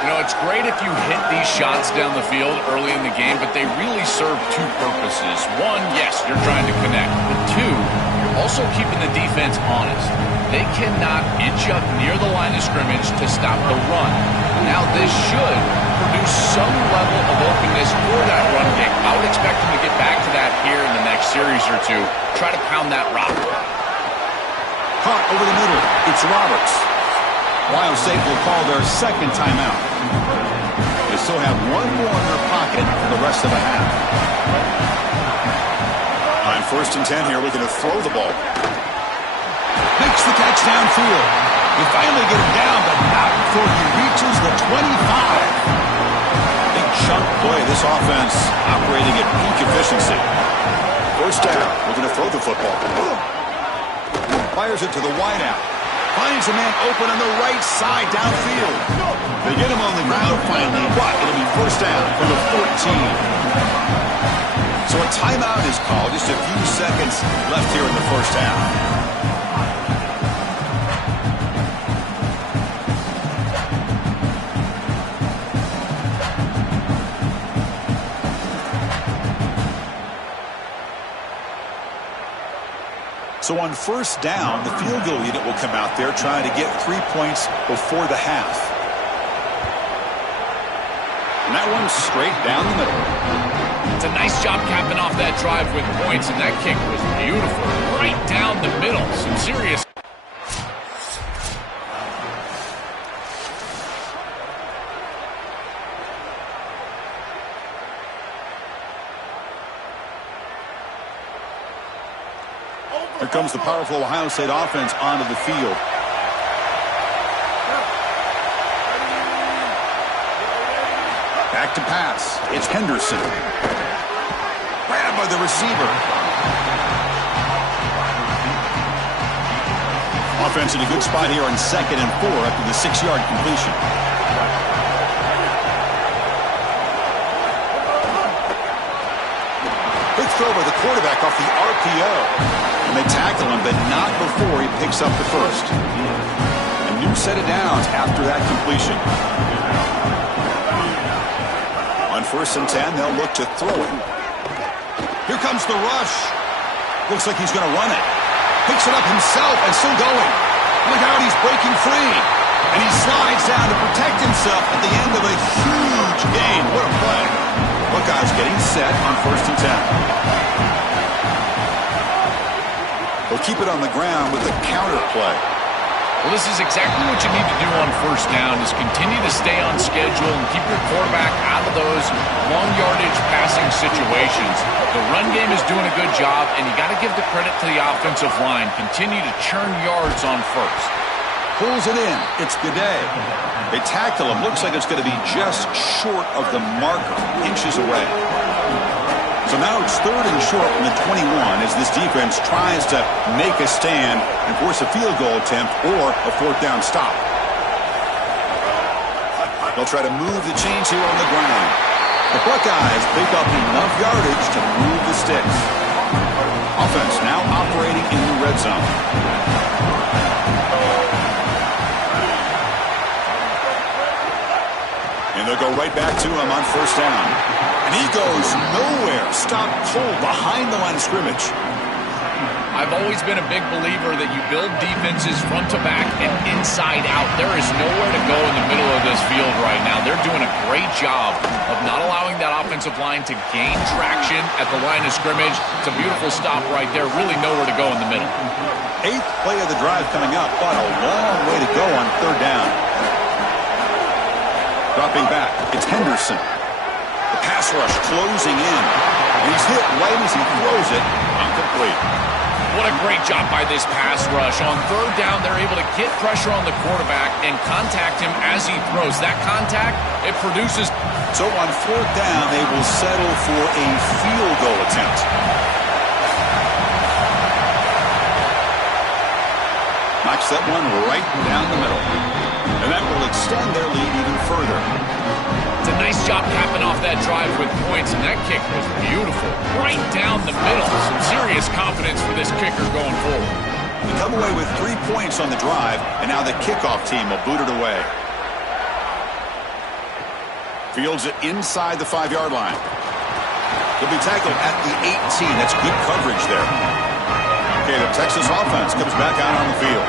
You know, it's great if you hit these shots down the field early in the game, but they really serve 2 purposes. 1, yes, you're trying to connect. But 2, you're also keeping the defense honest. They cannot inch up near the line of scrimmage to stop the run. Now, this should produce some level of openness for that run game. I would expect them to get back to that here in the next series or 2. Try to pound that rock. Caught over the middle. It's Roberts. Ohio State will call their second timeout. They still have 1 more in their pocket for the rest of the half. On first and 10 here, looking to throw the ball. Makes the catch downfield. They finally get him down, but not before he reaches the 25. Big chunk play. This offense operating at peak efficiency. First down, looking to throw the football. Fires it to the wideout. Finds a man open on the right side downfield. They get him on the ground finally, but it'll be first down from the 14. So a timeout is called. Just a few seconds left here in the first half. So on first down, the field goal unit will come out there trying to get 3 points before the half. And that one's straight down the middle. It's a nice job capping off that drive with points, and that kick was beautiful. Right down the middle. Some serious. Here comes the powerful Ohio State offense onto the field. Back to pass. It's Henderson. Grabbed by the receiver. Offense in a good spot here on 2nd and 4 after the 6-yard completion. Quick throw by the quarterback off the RPO. And they tackle him, but not before he picks up the first. A new set of downs after that completion. On 1st and 10, they'll look to throw it. Here comes the rush. Looks like he's going to run it. Picks it up himself and still going. Look out, he's breaking free. And he slides down to protect himself at the end of a huge gain. What a play. Buckeyes getting set on 1st and 10. They'll keep it on the ground with a counter play. Well, this is exactly what you need to do on 1st down, is continue to stay on schedule and keep your quarterback out of those long yardage passing situations. The run game is doing a good job, and you got to give the credit to the offensive line. Continue to churn yards on 1st. Pulls it in. It's Gaudet. They tackle him. Looks like it's going to be just short of the marker, inches away. So now it's 3rd and short from the 21 as this defense tries to make a stand and force a field goal attempt or a 4th down stop. They'll try to move the chains here on the ground. The Buckeyes pick up enough yardage to move the sticks. Offense now operating in the red zone. And they'll go right back to him on 1st down. And he goes nowhere. Stop cold behind the line of scrimmage. I've always been a big believer that you build defenses front to back and inside out. There is nowhere to go in the middle of this field right now. They're doing a great job of not allowing that offensive line to gain traction at the line of scrimmage. It's a beautiful stop right there. Really nowhere to go in the middle. 8th play of the drive coming up, but a long way to go on 3rd down. Dropping back, it's Henderson. The pass rush closing in. And he's hit right as he throws it. Incomplete. What a great job by this pass rush. On 3rd down, they're able to get pressure on the quarterback and contact him as he throws. That contact, it produces. So on 4th down, they will settle for a field goal attempt. Knocks that one right down the middle. And that will extend their lead even further. It's a nice job capping off that drive with points, and that kick was beautiful. Right down the middle. Some serious confidence for this kicker going forward. They come away with 3 points on the drive, and now the kickoff team will boot it away. Fields it inside the 5-yard line. He'll be tackled at the 18. That's good coverage there. Okay, the Texas offense comes back out on the field.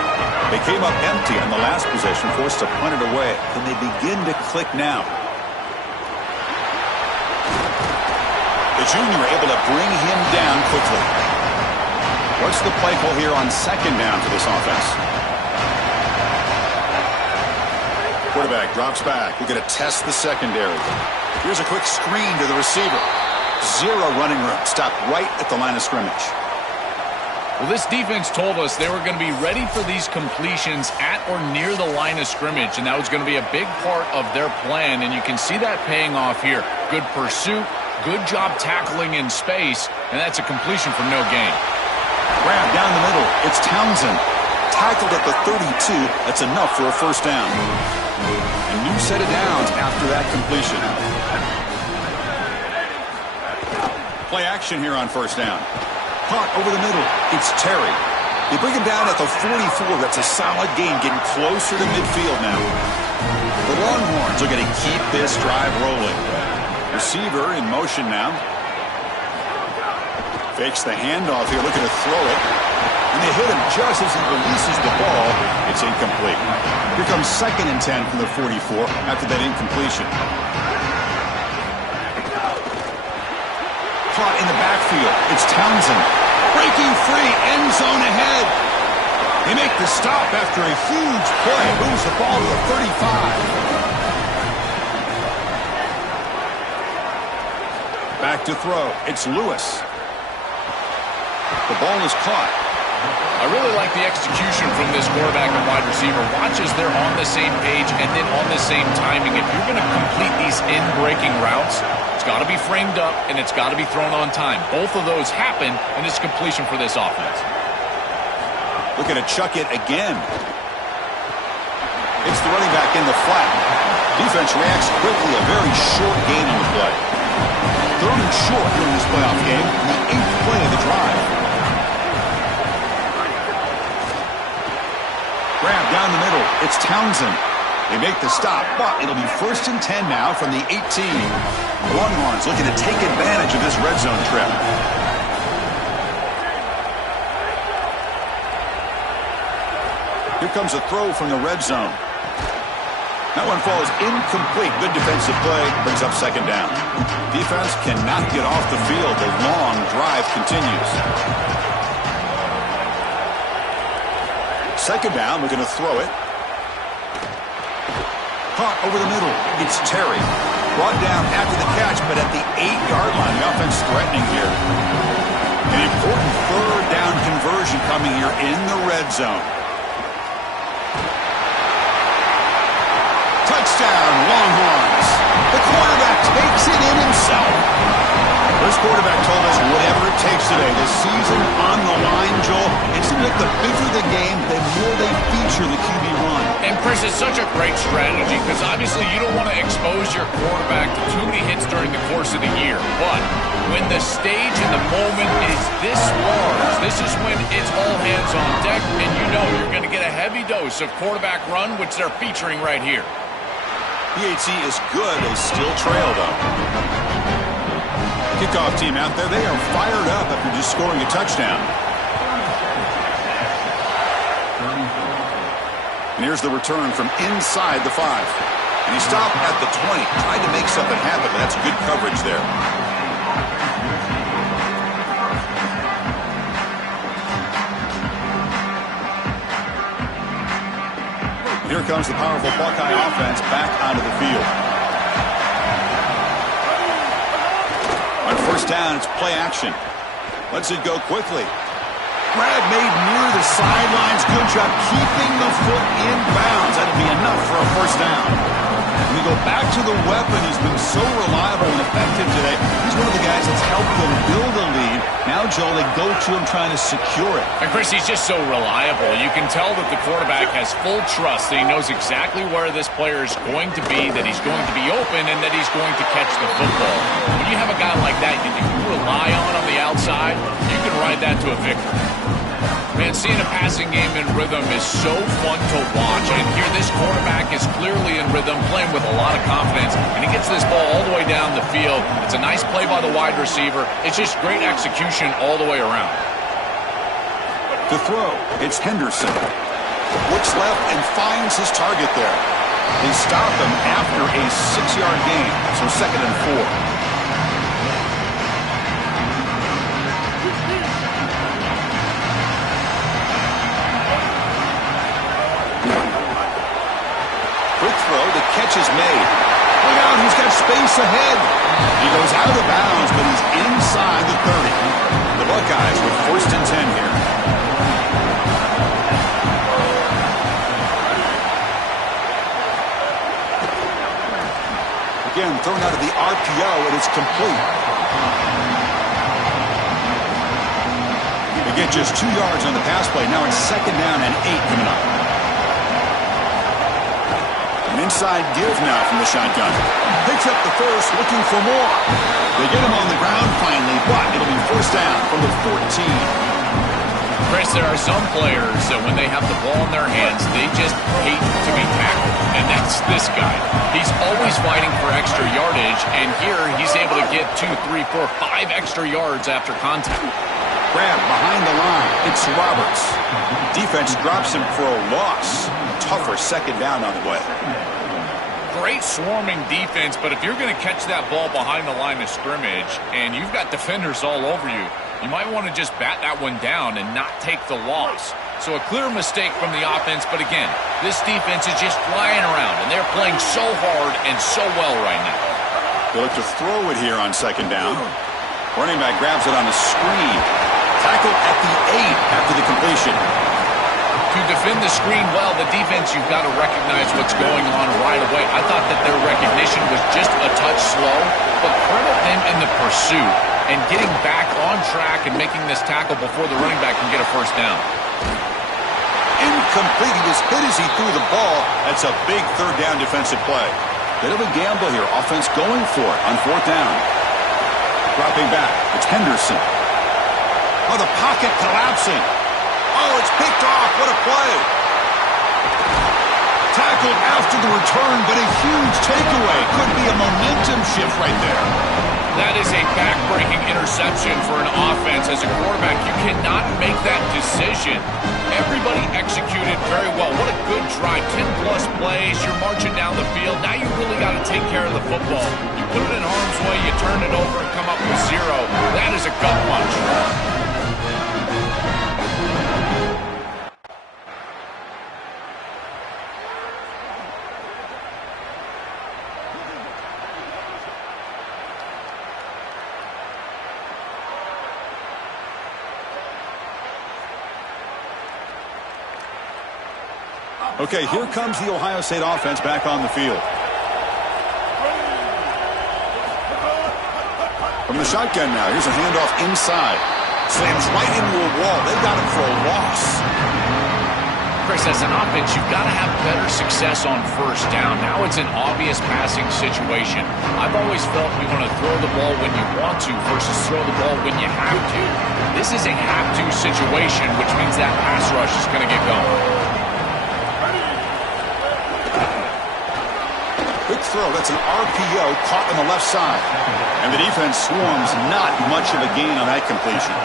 They came up empty on the last possession, forced to punt it away. Can they begin to click now? The junior able to bring him down quickly. What's the play call here on 2nd down for this offense? Quarterback drops back. We're going to test the secondary. Here's a quick screen to the receiver. 0 running room. Stopped right at the line of scrimmage. Well, this defense told us they were going to be ready for these completions at or near the line of scrimmage, and that was going to be a big part of their plan, and you can see that paying off here. Good pursuit, good job tackling in space, and that's a completion for no gain. Grab down the middle. It's Townsend. Tackled at the 32. That's enough for a 1st down. A new set of downs after that completion. Play action here on 1st down. Caught over the middle. It's Terry. They bring him down at the 44. That's a solid gain, getting closer to midfield now. The Longhorns are going to keep this drive rolling. Receiver in motion now. Fakes the handoff here, looking to throw it. And they hit him just as he releases the ball. It's incomplete. Here comes 2nd and 10 from the 44 after that incompletion. Caught in the backfield. It's Townsend. Breaking free, end zone ahead. They make the stop after a huge play. Moves the ball to the 35. Back to throw. It's Lewis. The ball is caught. I really like the execution from this quarterback and wide receiver. Watch as they're on the same page and then on the same timing. If you're going to complete these in-breaking routes, it's got to be framed up and it's got to be thrown on time. Both of those happen, and it's completion for this offense. Looking to chuck it again. It's the running back in the flat. Defense reacts quickly. A very short gain on the play. 3rd and short during this playoff game. The 8th play of the drive. Grab down the middle. It's Townsend. They make the stop, but it'll be 1st and 10 now from the 18. The Longhorns looking to take advantage of this red zone trip. Here comes a throw from the red zone. That one falls incomplete. Good defensive play. Brings up 2nd down. Defense cannot get off the field. The long drive continues. 2nd down. We're going to throw it. Caught over the middle. It's Terry. Brought down after the catch, but at the 8-yard line. The offense threatening here. An important 3rd down conversion coming here in the red zone. Touchdown, Longhorns. The quarterback takes it in himself. This quarterback told us whatever it takes today. The season on the line, Joel. It seems like the bigger the game, the more they feature the QB run. And Chris, it's such a great strategy because obviously you don't want to expose your quarterback to too many hits during the course of the year. But when the stage and the moment is this large, this is when it's all hands on deck, and you know you're going to get a heavy dose of quarterback run, which they're featuring right here. PHC is good. They still trail, though. Kickoff team out there. They are fired up after just scoring a touchdown. And here's the return from inside the 5. And he stopped at the 20. Tried to make something happen, but that's good coverage there. Here comes the powerful Buckeye offense back onto the field. On 1st down, it's play action. Lets it go quickly. Grab made near the sidelines. Good job keeping the foot in bounds. That'd be enough for a 1st down. And we go back to the weapon who's been so reliable and effective today. He's one of the guys that's helped them build a lead. Now, Joel, they go to him trying to secure it. And Chris, he's just so reliable. You can tell that the quarterback has full trust that he knows exactly where this player is going to be, that he's going to be open, and that he's going to catch the football. When you have a guy like that that you rely on the outside, you can ride that to a victory. Man, seeing a passing game in rhythm is so fun to watch. And here this quarterback is clearly in rhythm, playing with a lot of confidence. And he gets this ball all the way down the field. It's a nice play by the wide receiver. It's just great execution all the way around. To throw, it's Henderson. Looks left and finds his target there. They stop him after a 6-yard gain. So 2nd and 4. The catch is made. Look out, he's got space ahead. He goes out of bounds, but he's inside the 30. The Buckeyes with 1st and 10 here. Again, thrown out of the RPO, and it's complete. They get just 2 yards on the pass play. Now it's 2nd down and 8 coming up. Inside give now from the shotgun. Picks up the 1st, looking for more. They get him on the ground finally, but it'll be 1st down from the 14. Chris, there are some players that when they have the ball in their hands, they just hate to be tackled. And that's this guy. He's always fighting for extra yardage, and here he's able to get 2, 3, 4, 5 extra yards after contact. Grab behind the line. It's Roberts. Defense drops him for a loss. Tougher 2nd down on the way. Great swarming defense, but if you're going to catch that ball behind the line of scrimmage and you've got defenders all over you, you might want to just bat that one down and not take the loss. So a clear mistake from the offense, but again, this defense is just flying around, and they're playing so hard and so well right now. They look to throw it here on 2nd down. Running back grabs it on the screen. Tackled at the 8 after the completion. To defend the screen well, the defense, you've got to recognize what's going on right away. I thought that their recognition was just a touch slow, but credit them in the pursuit and getting back on track and making this tackle before the running back can get a 1st down. incomplete. He was hit as he threw the ball. That's a big third down defensive play. Bit of a gamble here. Offense going for it on fourth down. Dropping back. It's Henderson. Oh, the pocket collapsing. Oh, it's picked off. What a play. Tackled after the return, but a huge takeaway. Could be a momentum shift right there. That is a back-breaking interception for an offense. As a quarterback, you cannot make that decision. Everybody executed very well. What a good drive. 10-plus plays. You're marching down the field. Now you really got to take care of the football. You put it in harm's way, you turn it over and come up with 0. That is a gut punch. Okay, here comes the Ohio State offense back on the field. From the shotgun now, here's a handoff inside. Slams right into a wall. They got him for a loss. Chris, as an offense, you've got to have better success on first down. Now it's an obvious passing situation. I've always felt you want to throw the ball when you want to versus throw the ball when you have to. This is a have-to situation, which means that pass rush is going to get going. Quick throw. That's an RPO caught on the left side. And the defense swarms. Not much of a gain on that completion.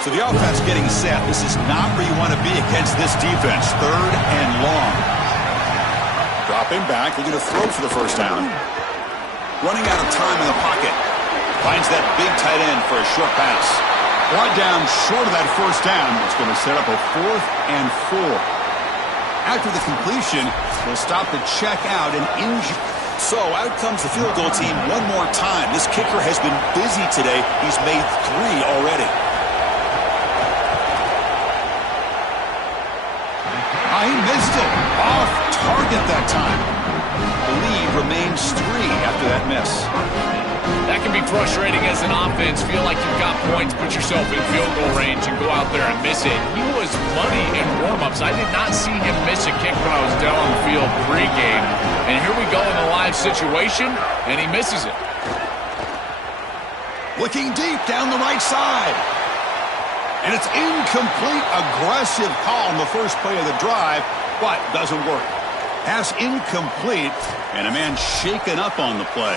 So the offense getting set. This is not where you want to be against this defense. Third and long. Dropping back. Looking to throw for the first down. Running out of time in the pocket. Finds that big tight end for a short pass. Brought down short of that first down. It's going to set up a 4th and 4. After the completion, they'll stop the check out and injure. So out comes the field goal team one more time. This kicker has been busy today. He's made 3 already. He missed it. Off target that time. The lead remains 3 after that miss. That can be frustrating as an offense. Feel like you've got points, put yourself in field goal range, and go out there and miss it. He was money in warm-ups. I did not see him miss a kick when I was down on the field pregame. And here we go in the live situation, and he misses it. Looking deep down the right side. And it's incomplete. Aggressive call on the first play of the drive, but doesn't work. Pass incomplete, and a man shaken up on the play.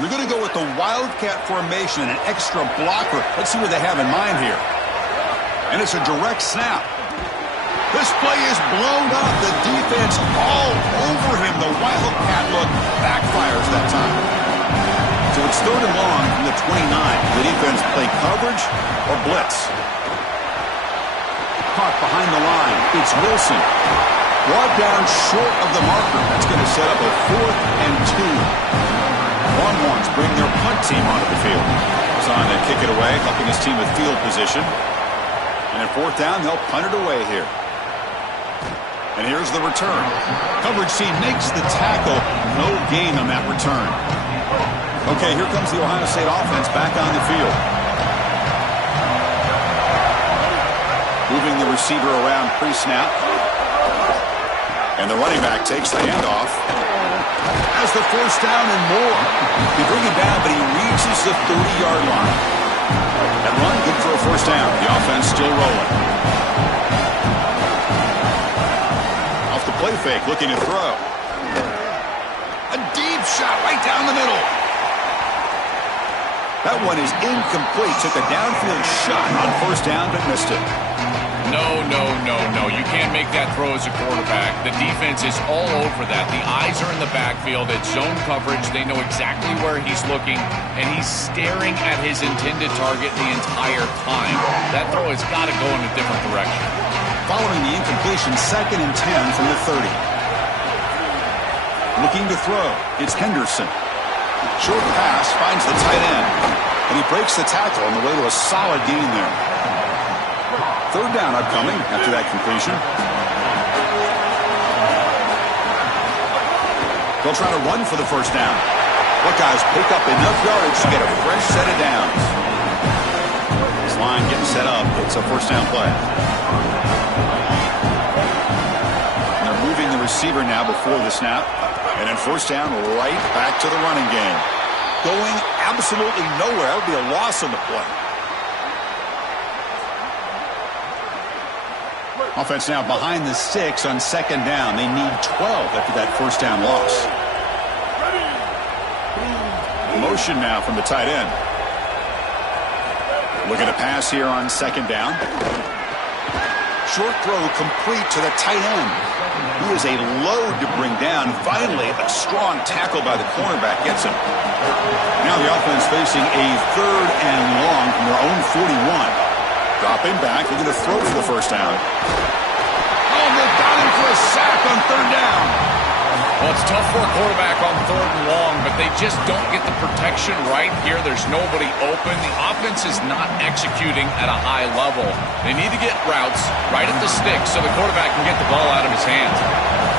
We're going to go with the Wildcat formation and an extra blocker. Let's see what they have in mind here. And it's a direct snap. This play is blown up. The defense all over him. The Wildcat look backfires that time. So it's 3rd and long from the 29. The defense play coverage or blitz. Caught behind the line. It's Wilson. Brought down short of the marker. That's going to set up a 4th and 2. Longhorns bring their punt team onto the field. It's on to kick it away, helping his team with field position. And at 4th down, they'll punt it away here. And here's the return. Coverage team makes the tackle. No gain on that return. Okay, here comes the Ohio State offense back on the field. Moving the receiver around pre-snap. And the running back takes the handoff. Has the first down and more. They bring him down, but he reaches the 30-yard line. That run, good for a first down. The offense still rolling. Off the play fake, looking to throw. A deep shot right down the middle. That one is incomplete. Took a downfield shot on first down, but missed it. No. You can't make that throw as a quarterback. The defense is all over that. The eyes are in the backfield. It's zone coverage. They know exactly where he's looking, and he's staring at his intended target the entire time. That throw has got to go in a different direction. Following the incompletion, 2nd and 10 from the 30. Looking to throw. It's Henderson. Short pass, finds the tight end, and he breaks the tackle on the way to a solid gain there. 3rd down upcoming after that completion. They'll try to run for the first down. Buckeyes pick up enough yardage to get a fresh set of downs. It's a first down play. And they're moving the receiver now before the snap. And then first down, right back to the running game. Going absolutely nowhere. That would be a loss on the play. Offense now behind the 6 on second down. They need 12 after that first down loss. Motion now from the tight end. Looking to pass here on second down. Short throw complete to the tight end. He is a load to bring down. Finally, a strong tackle by the cornerback gets him. Now the offense facing a third and long from their own 41. Dropping back, looking to throw for the first down. Oh, they got him for a sack on third down. Well, it's tough for a quarterback on third and long, but they just don't get the protection right here. There's nobody open. The offense is not executing at a high level. They need to get routes right at the stick so the quarterback can get the ball out of his hands.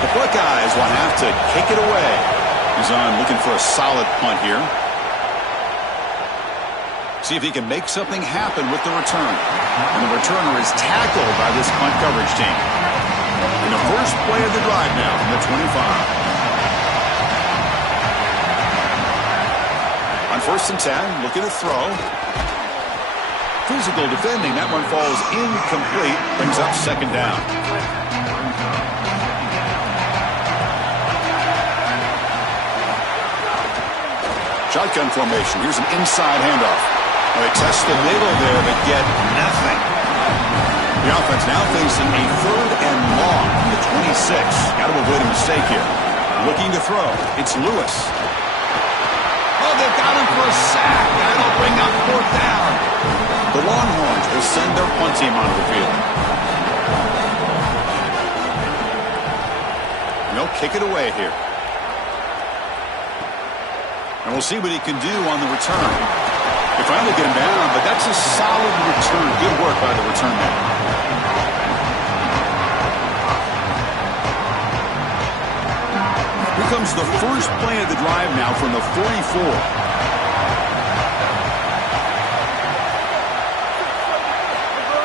The Buckeyes will have to kick it away. He's on looking for a solid punt here. See if he can make something happen with the return. And the returner is tackled by this punt coverage team. In the first play of the drive now from the 25. On first and 10, looking to throw. Physical defending. That one falls incomplete. Brings up second down. Shotgun formation. Here's an inside handoff. They test the middle there, but get nothing. The offense now facing a third and long from the 26. Got to avoid a mistake here. Looking to throw. It's Lewis. Oh, they got him for a sack. That'll bring up fourth down. The Longhorns will send their punt team onto the field. And they'll kick it away here. And we'll see what he can do on the return. They finally get him down, but that's a solid return. Good work by the return man. Here comes the first play of the drive now from the 44.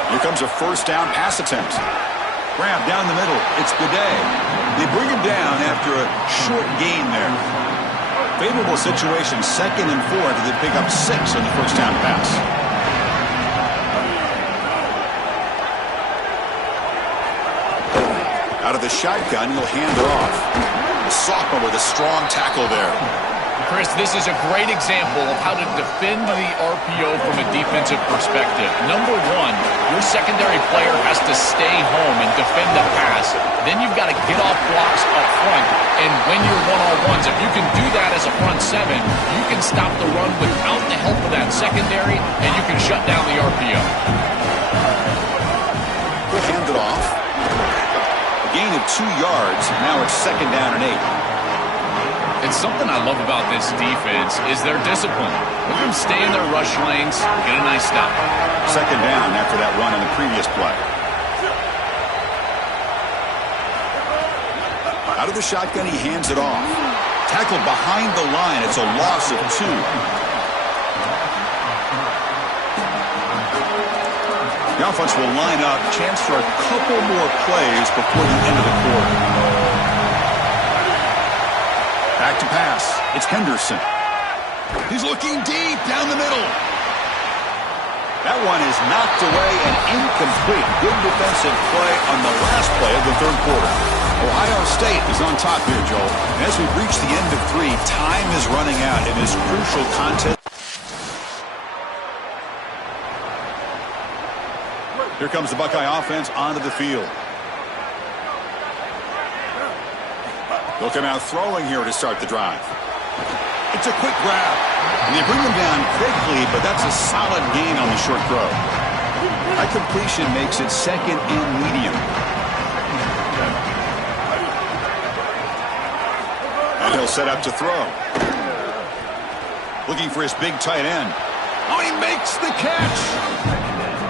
Here comes a first down pass attempt. Grab down the middle. It's Bidet. They bring him down after a short gain there. Favorable situation, second and 4, as they pick up 6 on the first down pass. Out of the shotgun, he'll hand it off. The sophomore with a strong tackle there. Chris, this is a great example of how to defend the RPO from a defensive perspective. Number one, your secondary player has to stay home and defend the pass. Then you've got to get off blocks up front and win your one-on-ones. If you can do that as a front seven, you can stop the run without the help of that secondary, and you can shut down the RPO. He'll hand it off. A gain of 2 yards. Now it's second down and 8. It's something I love about this defense is their discipline. Let them stay in their rush lanes, get a nice stop. Second down after that run on the previous play. Out of the shotgun, he hands it off. Tackled behind the line. It's a loss of 2. The offense will line up. Chance for a couple more plays before the end of the quarter. Back to pass. It's Henderson. He's looking deep down the middle. That one is knocked away and incomplete. Good defensive play on the last play of the third quarter. Ohio State is on top here, Joel. And as we reach the end of 3, time is running out in this crucial contest. Here comes the Buckeye offense onto the field. They'll come out throwing here to start the drive. It's a quick grab. And they bring them down quickly, but that's a solid gain on the short throw. That completion makes it second and medium. And he'll set up to throw. Looking for his big tight end. Oh, he makes the catch.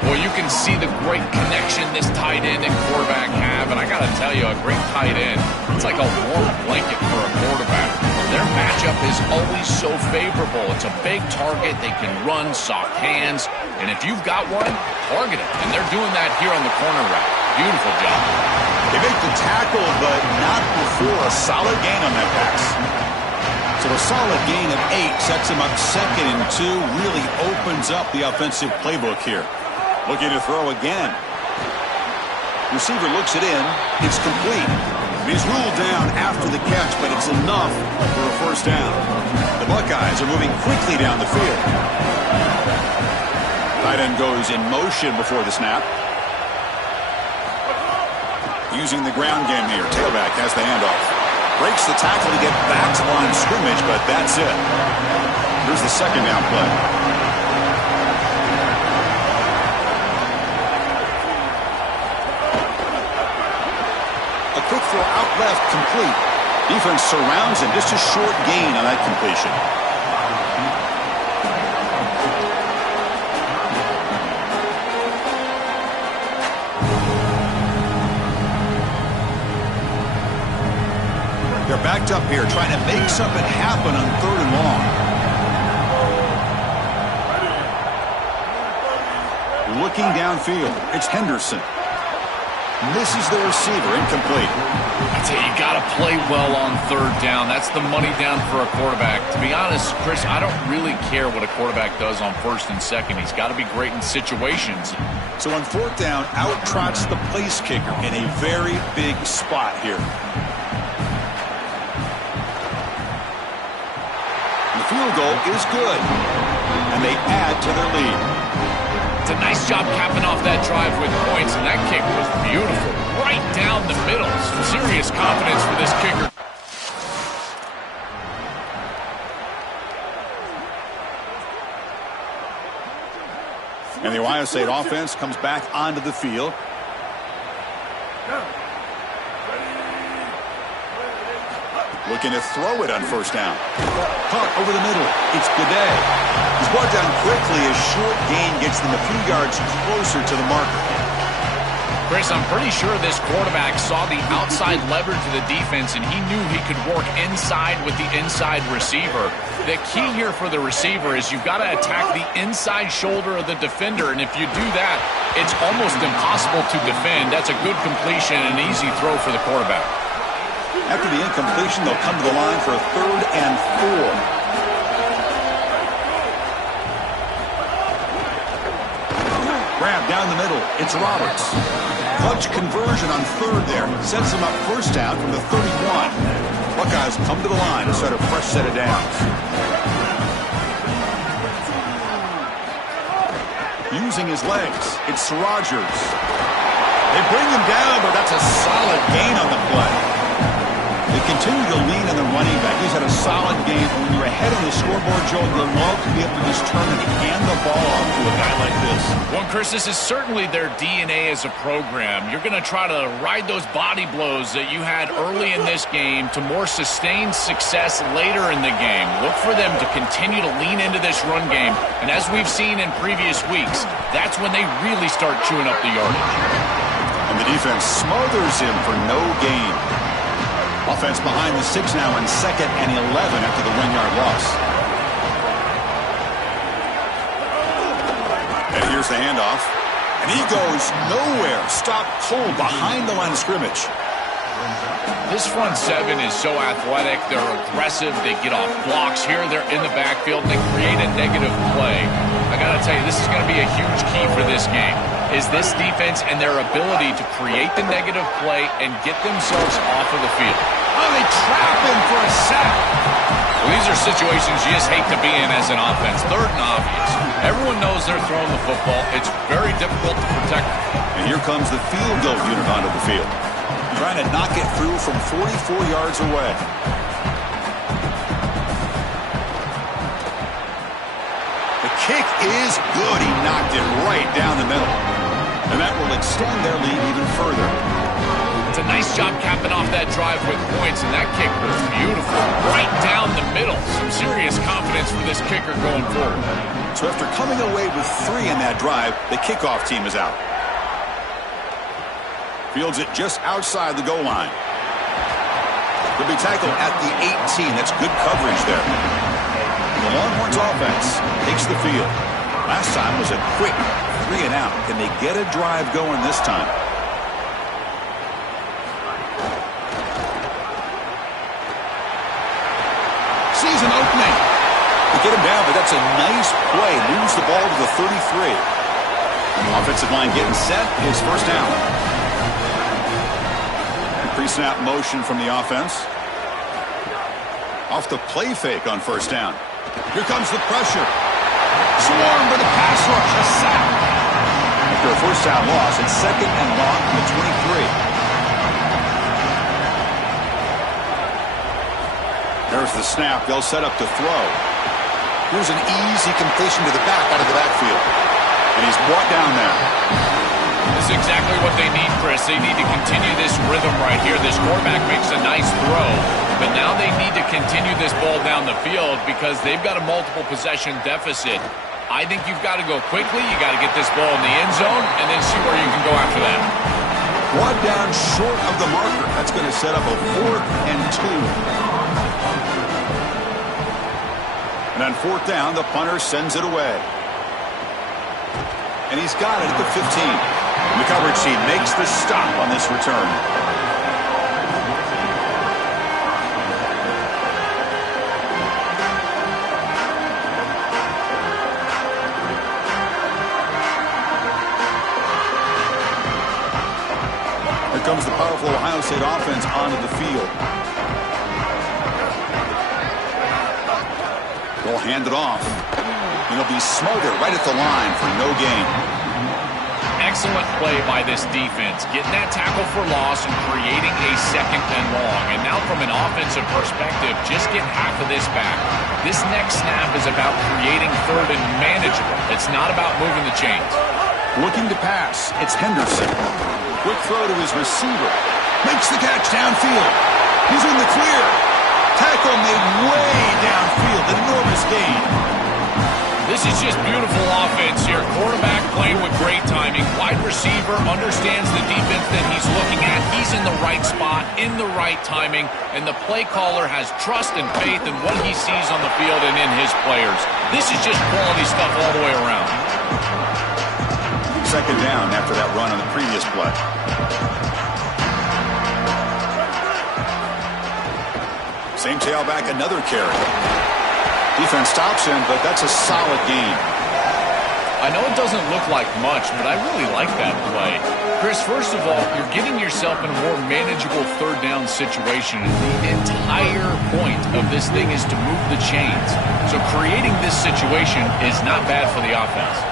Well, you can see the great connection this tight end and quarterback have, and I got to tell you, a great tight end, it's like a warm blanket for a quarterback. Their matchup is always so favorable. It's a big target. They can run, soft hands. And if you've got one, target it. And they're doing that here on the corner route. Beautiful job. They make the tackle, but not before a solid gain on that pass. So a solid gain of 8 sets him up 2nd and 2. Really opens up the offensive playbook here. Looking to throw again. Receiver looks it in. It's complete. He's ruled down after the catch, but it's enough for a first down. The Buckeyes are moving quickly down the field. Tight end goes in motion before the snap. Using the ground game here. Tailback has the handoff. Breaks the tackle to get back to line of scrimmage, but that's it. Here's the second down play. A quick throw out left, complete. Defense surrounds him. Just a short gain on that completion. They're backed up here, trying to make something happen on 3rd and long. Looking downfield, it's Henderson. Misses the receiver, incomplete. I tell you, you got to play well on 3rd down. That's the money down for a quarterback. To be honest, Chris, I don't really care what a quarterback does on 1st and 2nd. He's got to be great in situations. So on 4th down, out trots the place kicker in a very big spot here. The field goal is good, and they add to their lead. It's a nice job capping off that drive with points, and that kick was beautiful. Right down the middle. Some serious confidence for this kicker. And the Ohio State offense comes back onto the field. Looking to throw it on 1st down. Caught over the middle. It's Gaudet. He's brought down quickly. A short gain gets them a few yards closer to the marker. Chris, I'm pretty sure this quarterback saw the outside leverage of the defense, and he knew he could work inside with the inside receiver. The key here for the receiver is you've got to attack the inside shoulder of the defender, and if you do that, it's almost impossible to defend. That's a good completion and an easy throw for the quarterback. After the incompletion, they'll come to the line for a 3rd and 4. Grab down the middle. It's Roberts. Clutch conversion on 3rd there. Sets him up 1st down from the 31. Buckeyes come to the line to start a fresh set of downs. Using his legs, it's Rogers. They bring him down, but that's a solid gain on the play. They continue to lean on the running back. He's had a solid game. When you're ahead on the scoreboard, Joe, you'll love to be able to just turn and hand the ball off to a guy like this. Well, Chris, this is certainly their DNA as a program. You're going to try to ride those body blows that you had early in this game to more sustained success later in the game. Look for them to continue to lean into this run game. And as we've seen in previous weeks, that's when they really start chewing up the yardage. And the defense smothers him for no gain. Offense behind the 6 now in 2nd and 11 after the 1-yard loss. And here's the handoff. And he goes nowhere. Stopped cold behind the line of scrimmage. This front 7 is so athletic. They're aggressive. They get off blocks. Here they're in the backfield. They create a negative play. I got to tell you, this is going to be a huge key for this game. Is this defense and their ability to create the negative play and get themselves off of the field. Oh, they trap him for a sack. Well, these are situations you just hate to be in as an offense. 3rd and obvious. Everyone knows they're throwing the football. It's very difficult to protect. And here comes the field goal unit onto the field. Trying to knock it through from 44 yards away. The kick is good. He knocked it right down the middle. And that will extend their lead even further. It's a nice job capping off that drive with points, and that kick was beautiful. Right down the middle. Some serious confidence for this kicker going forward. So after coming away with 3 in that drive, the kickoff team is out. Fields it just outside the goal line. He'll be tackled at the 18. That's good coverage there. The Longhorns offense takes the field. Last time was a quick 3 and out. Can they get a drive going this time? Sees an opening. They get him down, but that's a nice play. Moves the ball to the 33. Offensive line getting set. His first down. Pre-snap motion from the offense. Off the play fake on first down. Here comes the pressure. Swarm for the pass rush. A sack. After a first down loss, it's second and long from the 23. There's the snap. They'll set up to throw. Here's an easy completion to the back out of the backfield. And he's brought down there. This is exactly what they need, Chris. They need to continue this rhythm right here. This quarterback makes a nice throw, but now they need to continue this ball down the field because they've got a multiple possession deficit. I think you've got to go quickly. You got to get this ball in the end zone and then see where you can go after that. Brought down short of the marker. That's going to set up a 4th and 2. And on 4th down, the punter sends it away. And he's got it at the 15. The coverage team makes the stop on this return. Here comes the powerful Ohio State offense onto the field. They'll hand it off. And he'll be smothered right at the line for no gain. Excellent play by this defense, getting that tackle for loss and creating a second and long. And now from an offensive perspective, just get half of this back. This next snap is about creating third and manageable. It's not about moving the chains. Looking to pass. It's Henderson. Quick throw to his receiver. Makes the catch downfield. He's in the clear. Tackle made way downfield. Enormous gain. This is just beautiful offense here. Quarterback playing with great timing. Wide receiver understands the defense that he's looking at. He's in the right spot, in the right timing, and the play caller has trust and faith in what he sees on the field and in his players. This is just quality stuff all the way around. Second down after that run on the previous play. Same tailback, another carry. Defense stops him, but that's a solid gain. I know it doesn't look like much, but I really like that play. Chris, first of all, you're getting yourself in a more manageable third down situation. The entire point of this thing is to move the chains. So creating this situation is not bad for the offense.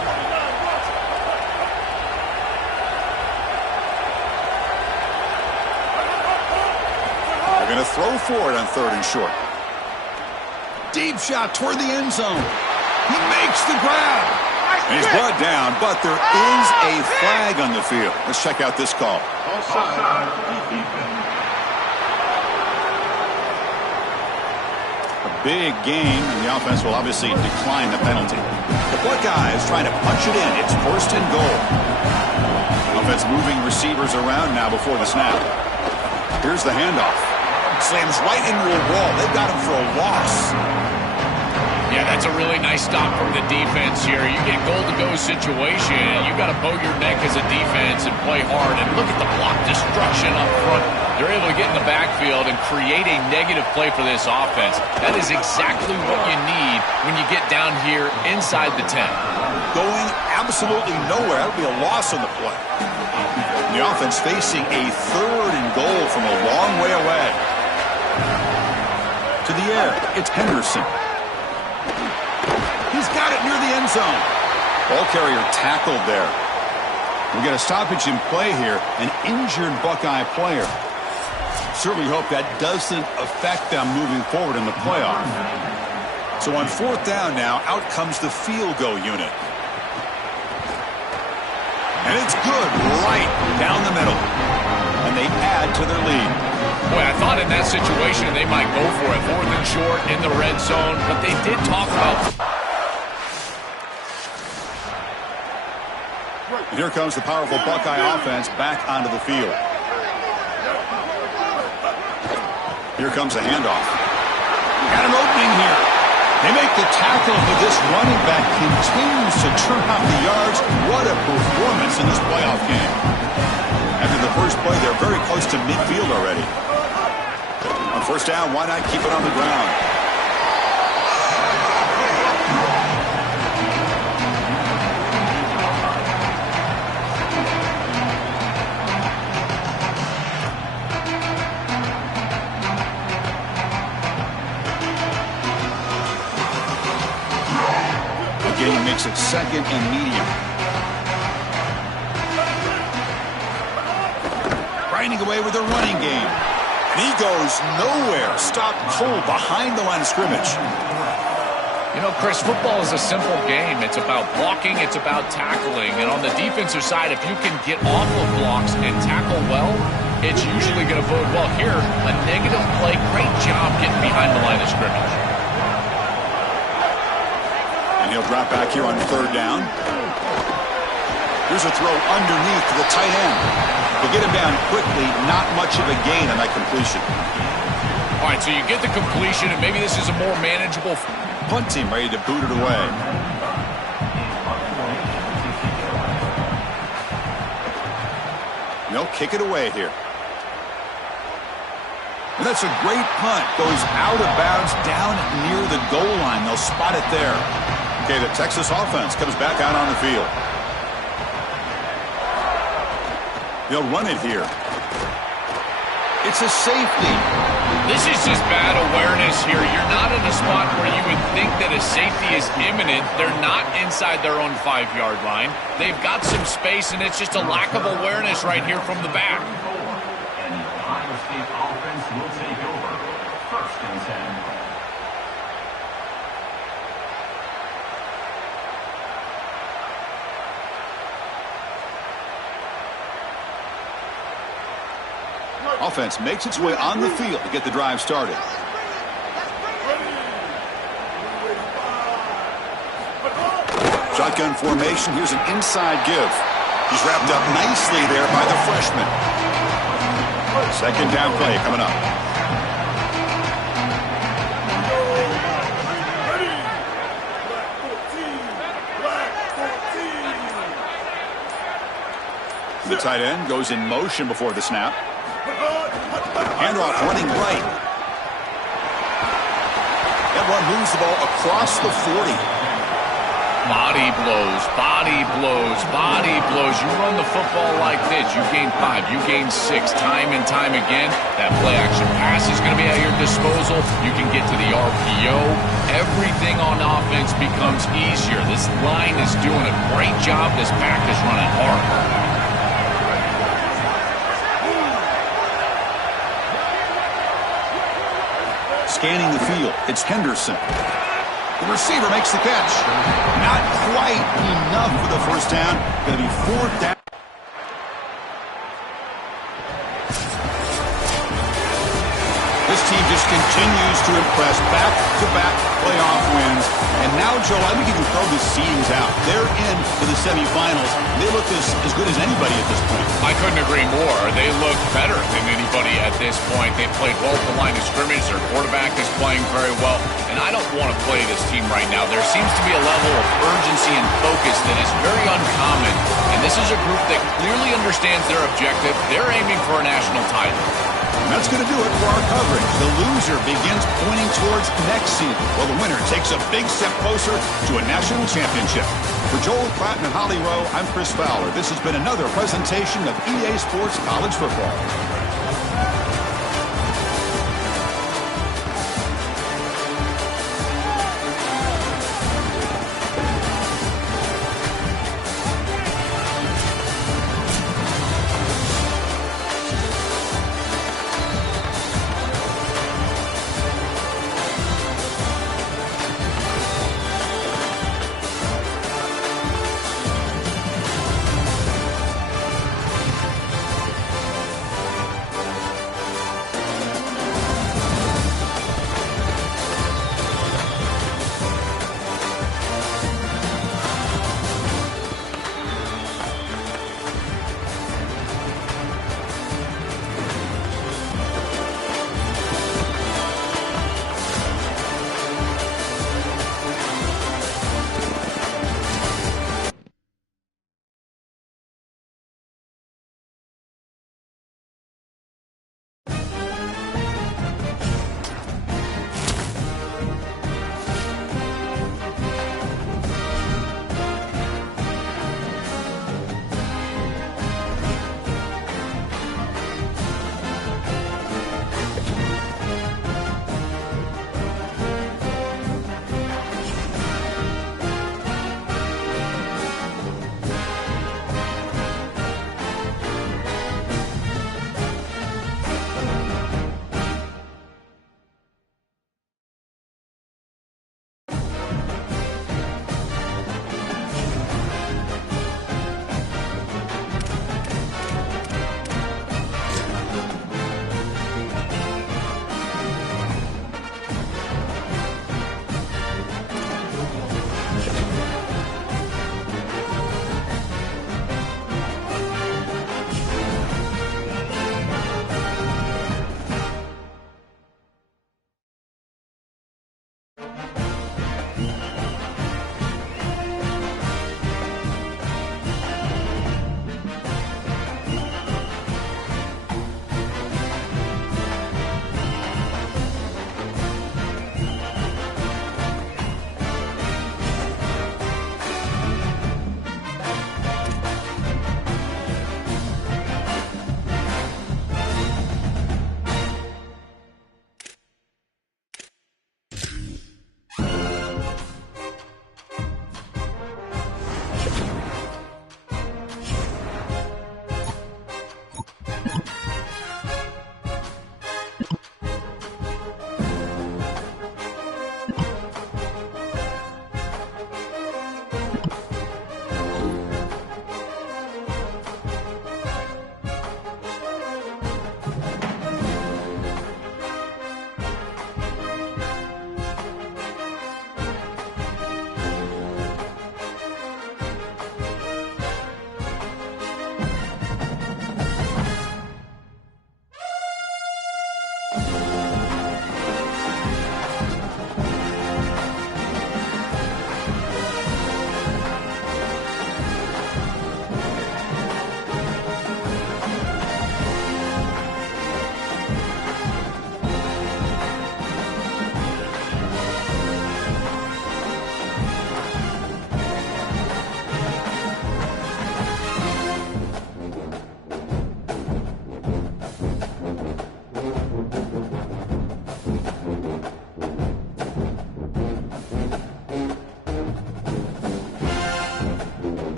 They're going to throw for it on 3rd and short. Deep shot toward the end zone. He makes the grab. And he's brought down, but there is a flag on the field. Let's check out this call. A big game, and the offense will obviously decline the penalty. The Buckeyes trying to punch it in. It's 1st and goal. Offense moving receivers around now before the snap. Here's the handoff. Slams right into a wall. They've got him for a loss. Yeah, that's a really nice stop from the defense here. You get goal-to-go situation, you got to bow your neck as a defense and play hard. And look at the block destruction up front. They're able to get in the backfield and create a negative play for this offense. That is exactly what you need when you get down here inside the 10. Going absolutely nowhere. That would be a loss on the play. The offense facing a 3rd and goal from a long way away. To the air, it's Henderson. He's got it near the end zone. Ball carrier tackled there. We got a stoppage in play here. An injured Buckeye player. Certainly hope that doesn't affect them moving forward in the playoff. So on 4th down now, out comes the field goal unit. And it's good right down the middle. And they add to their lead. Boy, I thought in that situation they might go for it. 4th and short in the red zone. But they did talk about... And here comes the powerful Buckeye offense back onto the field. Here comes a handoff. Got an opening here. They make the tackle, but this running back continues to turn out the yards. What a performance in this playoff game. After the first play, they're very close to midfield already. On first down, why not keep it on the ground? Again, makes it second and medium. Grinding away with a running game. And he goes nowhere. Stopped cold behind the line of scrimmage. You know, Chris, football is a simple game. It's about blocking. It's about tackling. And on the defensive side, if you can get off of blocks and tackle well, it's usually going to bode well. Here, a negative play. Great job getting behind the line of scrimmage. And he'll drop back here on third down. Here's a throw underneath to the tight end. He'll get him down quickly. Not much of a gain on that completion. All right, so you get the completion, and maybe this is a more manageable punt team ready to boot it away. They'll kick it away here. And that's a great punt. Goes out of bounds down near the goal line. They'll spot it there. Okay, the Texas offense comes back out on the field. They'll run it here. It's a safety. This is just bad awareness here. You're not in a spot where you would think that a safety is imminent. They're not inside their own 5-yard line. They've got some space, and it's just a lack of awareness right here from the back. And the Ohio State offense will take over. 1st and 10. Offense makes its way on the field to get the drive started. Shotgun formation. Here's an inside give. He's wrapped up nicely there by the freshman. Second down play coming up. The tight end goes in motion before the snap. Handoff running right. That one moves the ball across the 40. Body blows, body blows, body blows. You run the football like this, you gain 5, you gain 6, time and time again. That play action pass is going to be at your disposal. You can get to the RPO. Everything on offense becomes easier. This line is doing a great job. This back is running hard. Scanning the field, it's Henderson. The receiver makes the catch. Not quite enough for the first down. Going to be 4th down. This team just continues to impress. Back-to-back playoff wins. And now, Joe, I think you can throw the seedings out. They're in for the semifinals. They look as good as anybody at this point. I couldn't agree more. They look better than anybody at this point. They played well at the line of scrimmage. Their quarterback is playing very well. And I don't want to play this team right now. There seems to be a level of urgency and focus that is very uncommon. And this is a group that clearly understands their objective. They're aiming for a national title. And that's going to do it for our coverage. The loser begins pointing towards next season, while the winner takes a big step closer to a national championship. For Joel Pratt and Holly Rowe, I'm Chris Fowler. This has been another presentation of EA Sports College Football.